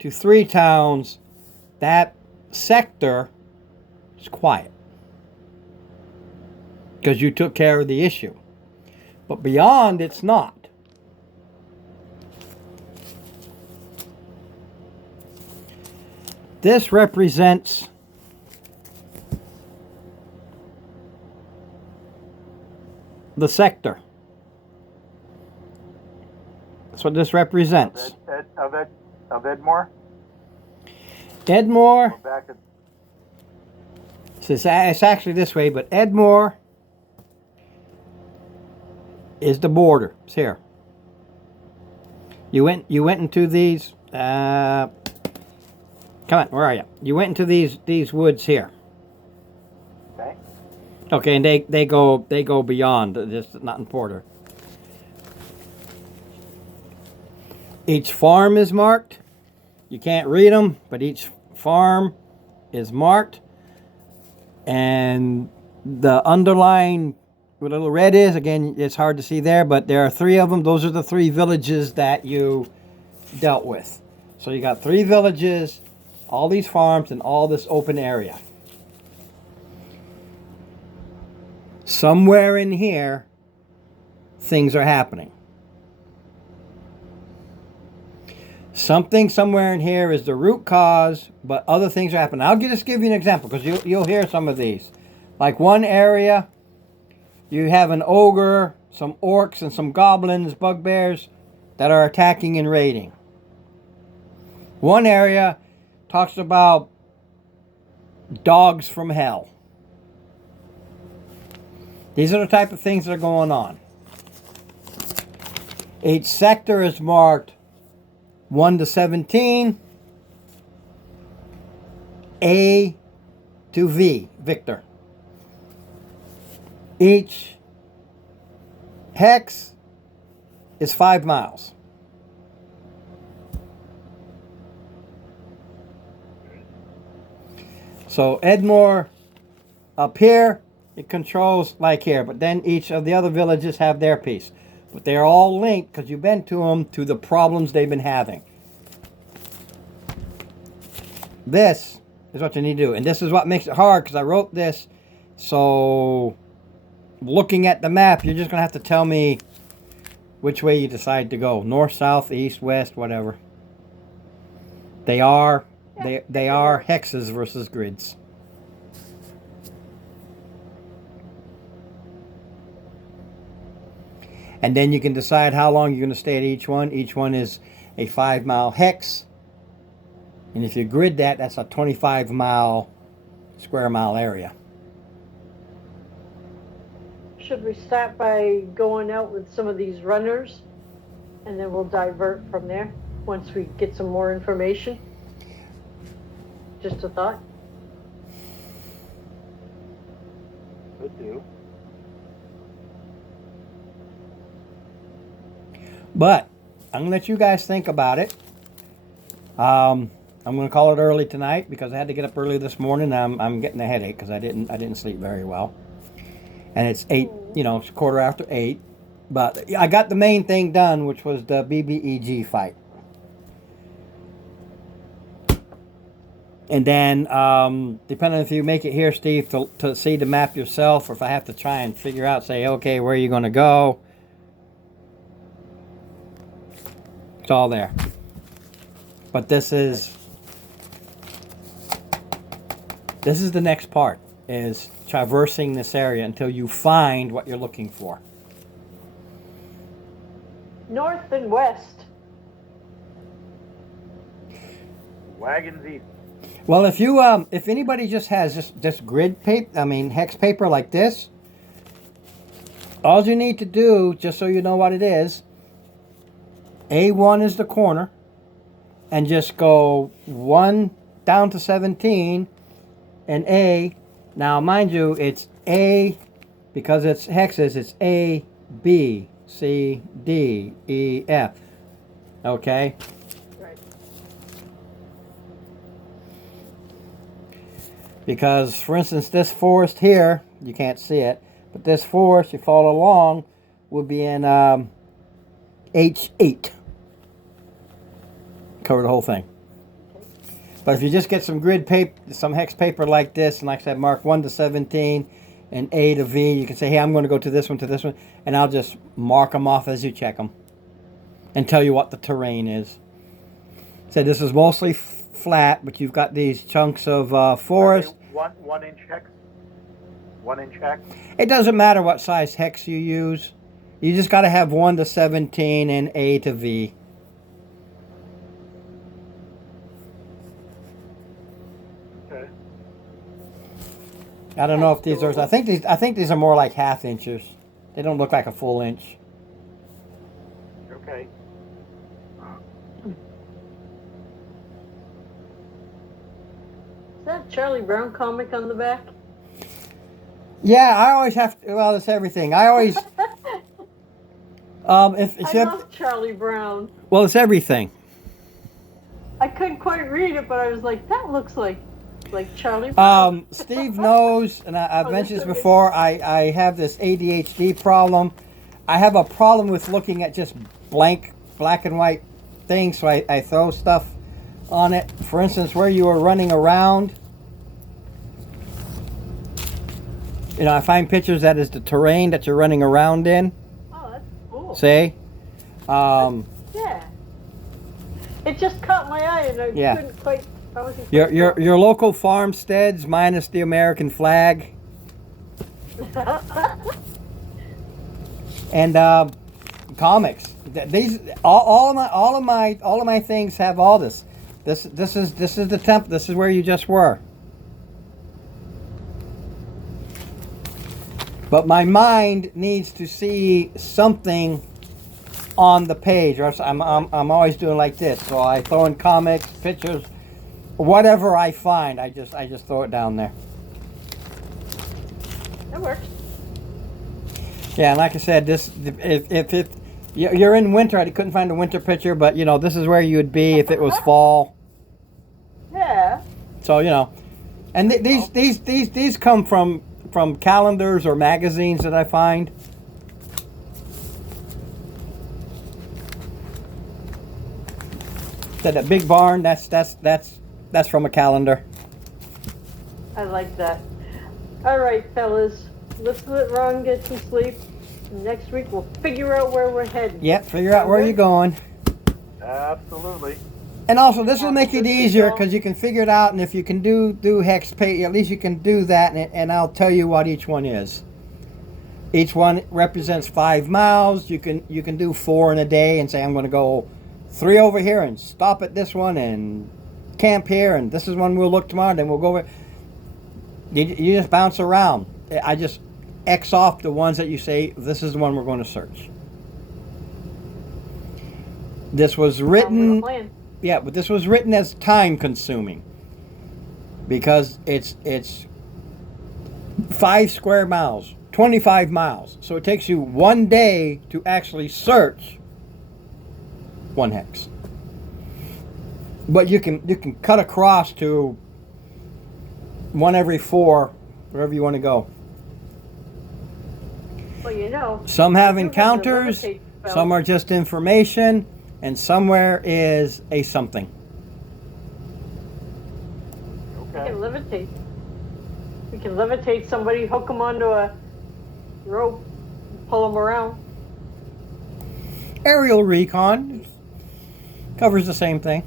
to Three Towns, that sector is quiet. Because you took care of the issue. But beyond, it's not. This represents the sector. That's what this represents. Of Edmore? Edmore, Or back at, it's actually this way, but Edmore is the border. It's here. You went into these. Come on, where are you? You went into these woods here. okay. Okay, and they go beyond. Just not in Porter. Each farm is marked. You can't read them, but each farm is marked. And the underline, what little red is, again, it's hard to see there, but there are 3 of them. Those are the 3 villages that you dealt with. So you got 3 villages, all these farms, and all this open area. Somewhere in here, things are happening. Something somewhere in here is the root cause, but other things are happening. I'll just give you an example, because you'll hear some of these. Like one area, you have an ogre, some orcs, and some goblins, bugbears, that are attacking and raiding. One area talks about dogs from hell. These are the type of things that are going on. Each sector is marked 1 to 17, A to V, Victor. Each hex is 5 miles. So Edmore up here, it controls like here, but then each of the other villages have their piece. But they're all linked, because you've been to them, to the problems they've been having. This is what you need to do. And this is what makes it hard, because I wrote this. So looking at the map, you're just going to have to tell me which way you decide to go. North, south, east, west, whatever. They are hexes versus grids. And then you can decide how long you're going to stay at each one. Each one is a 5-mile hex. And if you grid that, that's a 25-mile square mile area. Should we start by going out with some of these runners? And then we'll divert from there once we get some more information? Just a thought. Could do. But I'm going to let you guys think about it. I'm going to call it early tonight, because I had to get up early this morning. I'm getting a headache because I didn't sleep very well. And it's 8, it's 8:15. But I got the main thing done, which was the BBEG fight. And then, depending if you make it here, Steve, to see the map yourself, or if I have to try and figure out, say, okay, where are you going to go? It's all there. But this is the next part, is traversing this area until you find what you're looking for. North and west. Wagons east. Well, if anybody just has just grid paper, hex paper like this, all you need to do, just so you know what it is, A1 is the corner, and just go 1 down to 17, and A. Now, mind you, it's A, because it's hexes, it's A, B, C, D, E, F. Okay? Right. Because, for instance, this forest here, you can't see it, but this forest, you follow along, would be in H8. Cover the whole thing. But if you just get some grid paper, some hex paper like this, and like I said, mark 1 to 17 and A to V, you can say, hey, I'm going to go to this one, and I'll just mark them off as you check them and tell you what the terrain is. So this is mostly flat, but you've got these chunks of forest. 1 inch hex? 1-inch hex? It doesn't matter what size hex you use. You just got to have 1 to 17 and A to V. Okay. I don't know if That's these are. cool. I think these are more like half inches. They don't look like a full inch. Okay. Is that Charlie Brown comic on the back? Yeah, I always have to. Well, it's everything. I always. If I love Charlie Brown. well, it's everything. I couldn't quite read it, but I was like, that looks like Charlie Brown. Steve knows, and I've Oh, mentioned this that's okay. before. I have this ADHD problem. I have a problem with looking at just blank black and white things, so I throw stuff on it. For instance, where you are running around. You know, I find pictures that is the terrain that you're running around in. Oh, that's cool. See? Yeah. It just caught my eye, and I Yeah. couldn't quite. I wasn't Your local farmsteads minus the American flag. And comics. These all of my things have all this. This is the temp. This is where you just were. But my mind needs to see something on the page, or else I'm always doing like this. So I throw in comics, pictures, whatever I find. I just throw it down there. That works. Yeah, and like I said, this if you're in winter, I couldn't find a winter picture, but you know this is where you would be if it was fall. Yeah. So you know, and these come from calendars or magazines that I find. That big barn, that's from a calendar. I like that. All right, fellas. Let's let Ron get some sleep. Next week we'll figure out where we're heading. Yep, figure out where you're going. Absolutely. And also, this will make it Absolutely, easier Joe. because you can figure it out, and if you can do hex pay, at least you can do that, and I'll tell you what each one is. Each one represents 5 miles. You can do 4 in a day and say I'm going to go 3 over here and stop at this one and camp here, and this is one we'll look tomorrow. Then we'll go over. You just bounce around. I just X off the ones that you say this is the one we're going to search. This was written. Plan. Yeah, but this was written as time consuming because it's 5 square miles, 25 miles. So it takes you 1 day to actually search 1 hex. But you can cut across to 1 every 4, wherever you want to go. Well, you know. Some have you the encounters, levitate spell. some are just information, and somewhere is a something. We Okay. can levitate. We can levitate somebody, hook them onto a rope, pull them around. Aerial recon covers the same thing.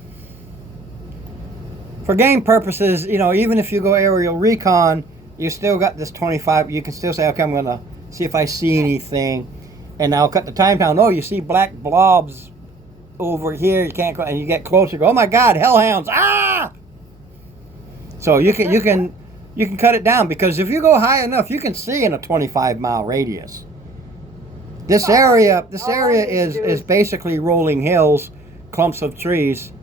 For game purposes, you know, even if you go aerial recon, you still got this 25. You can still say, okay, I'm going to see if I see anything. And I'll cut the time down. Oh, you see black blobs over here. You can't go, and you get closer. Go, oh my God, hellhounds! Ah! So you can cut it down because if you go high enough, you can see in a 25-mile radius. This area all I need to is do is is- basically rolling hills, clumps of trees.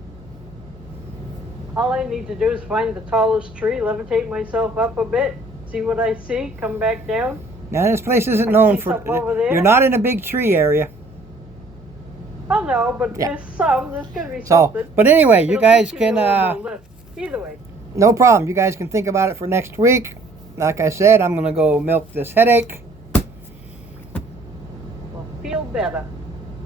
All I need to do is find the tallest tree, levitate myself up a bit, see what I see, come back down. Now this place isn't I known see for. something over there. You're not in a big tree area, Oh no, but Yeah. there's gonna be so. something. But anyway, you It'll guys teach can. to go over a lift. Either way. No problem. You guys can think about it for next week. Like I said, I'm gonna go milk this headache. Well, feel better.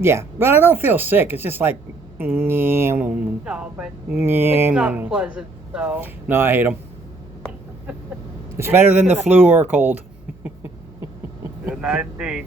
Yeah, but I don't feel sick. It's just like. No, No, but it's not pleasant, so. I hate them. It's better than the flu or a cold. Good night indeed.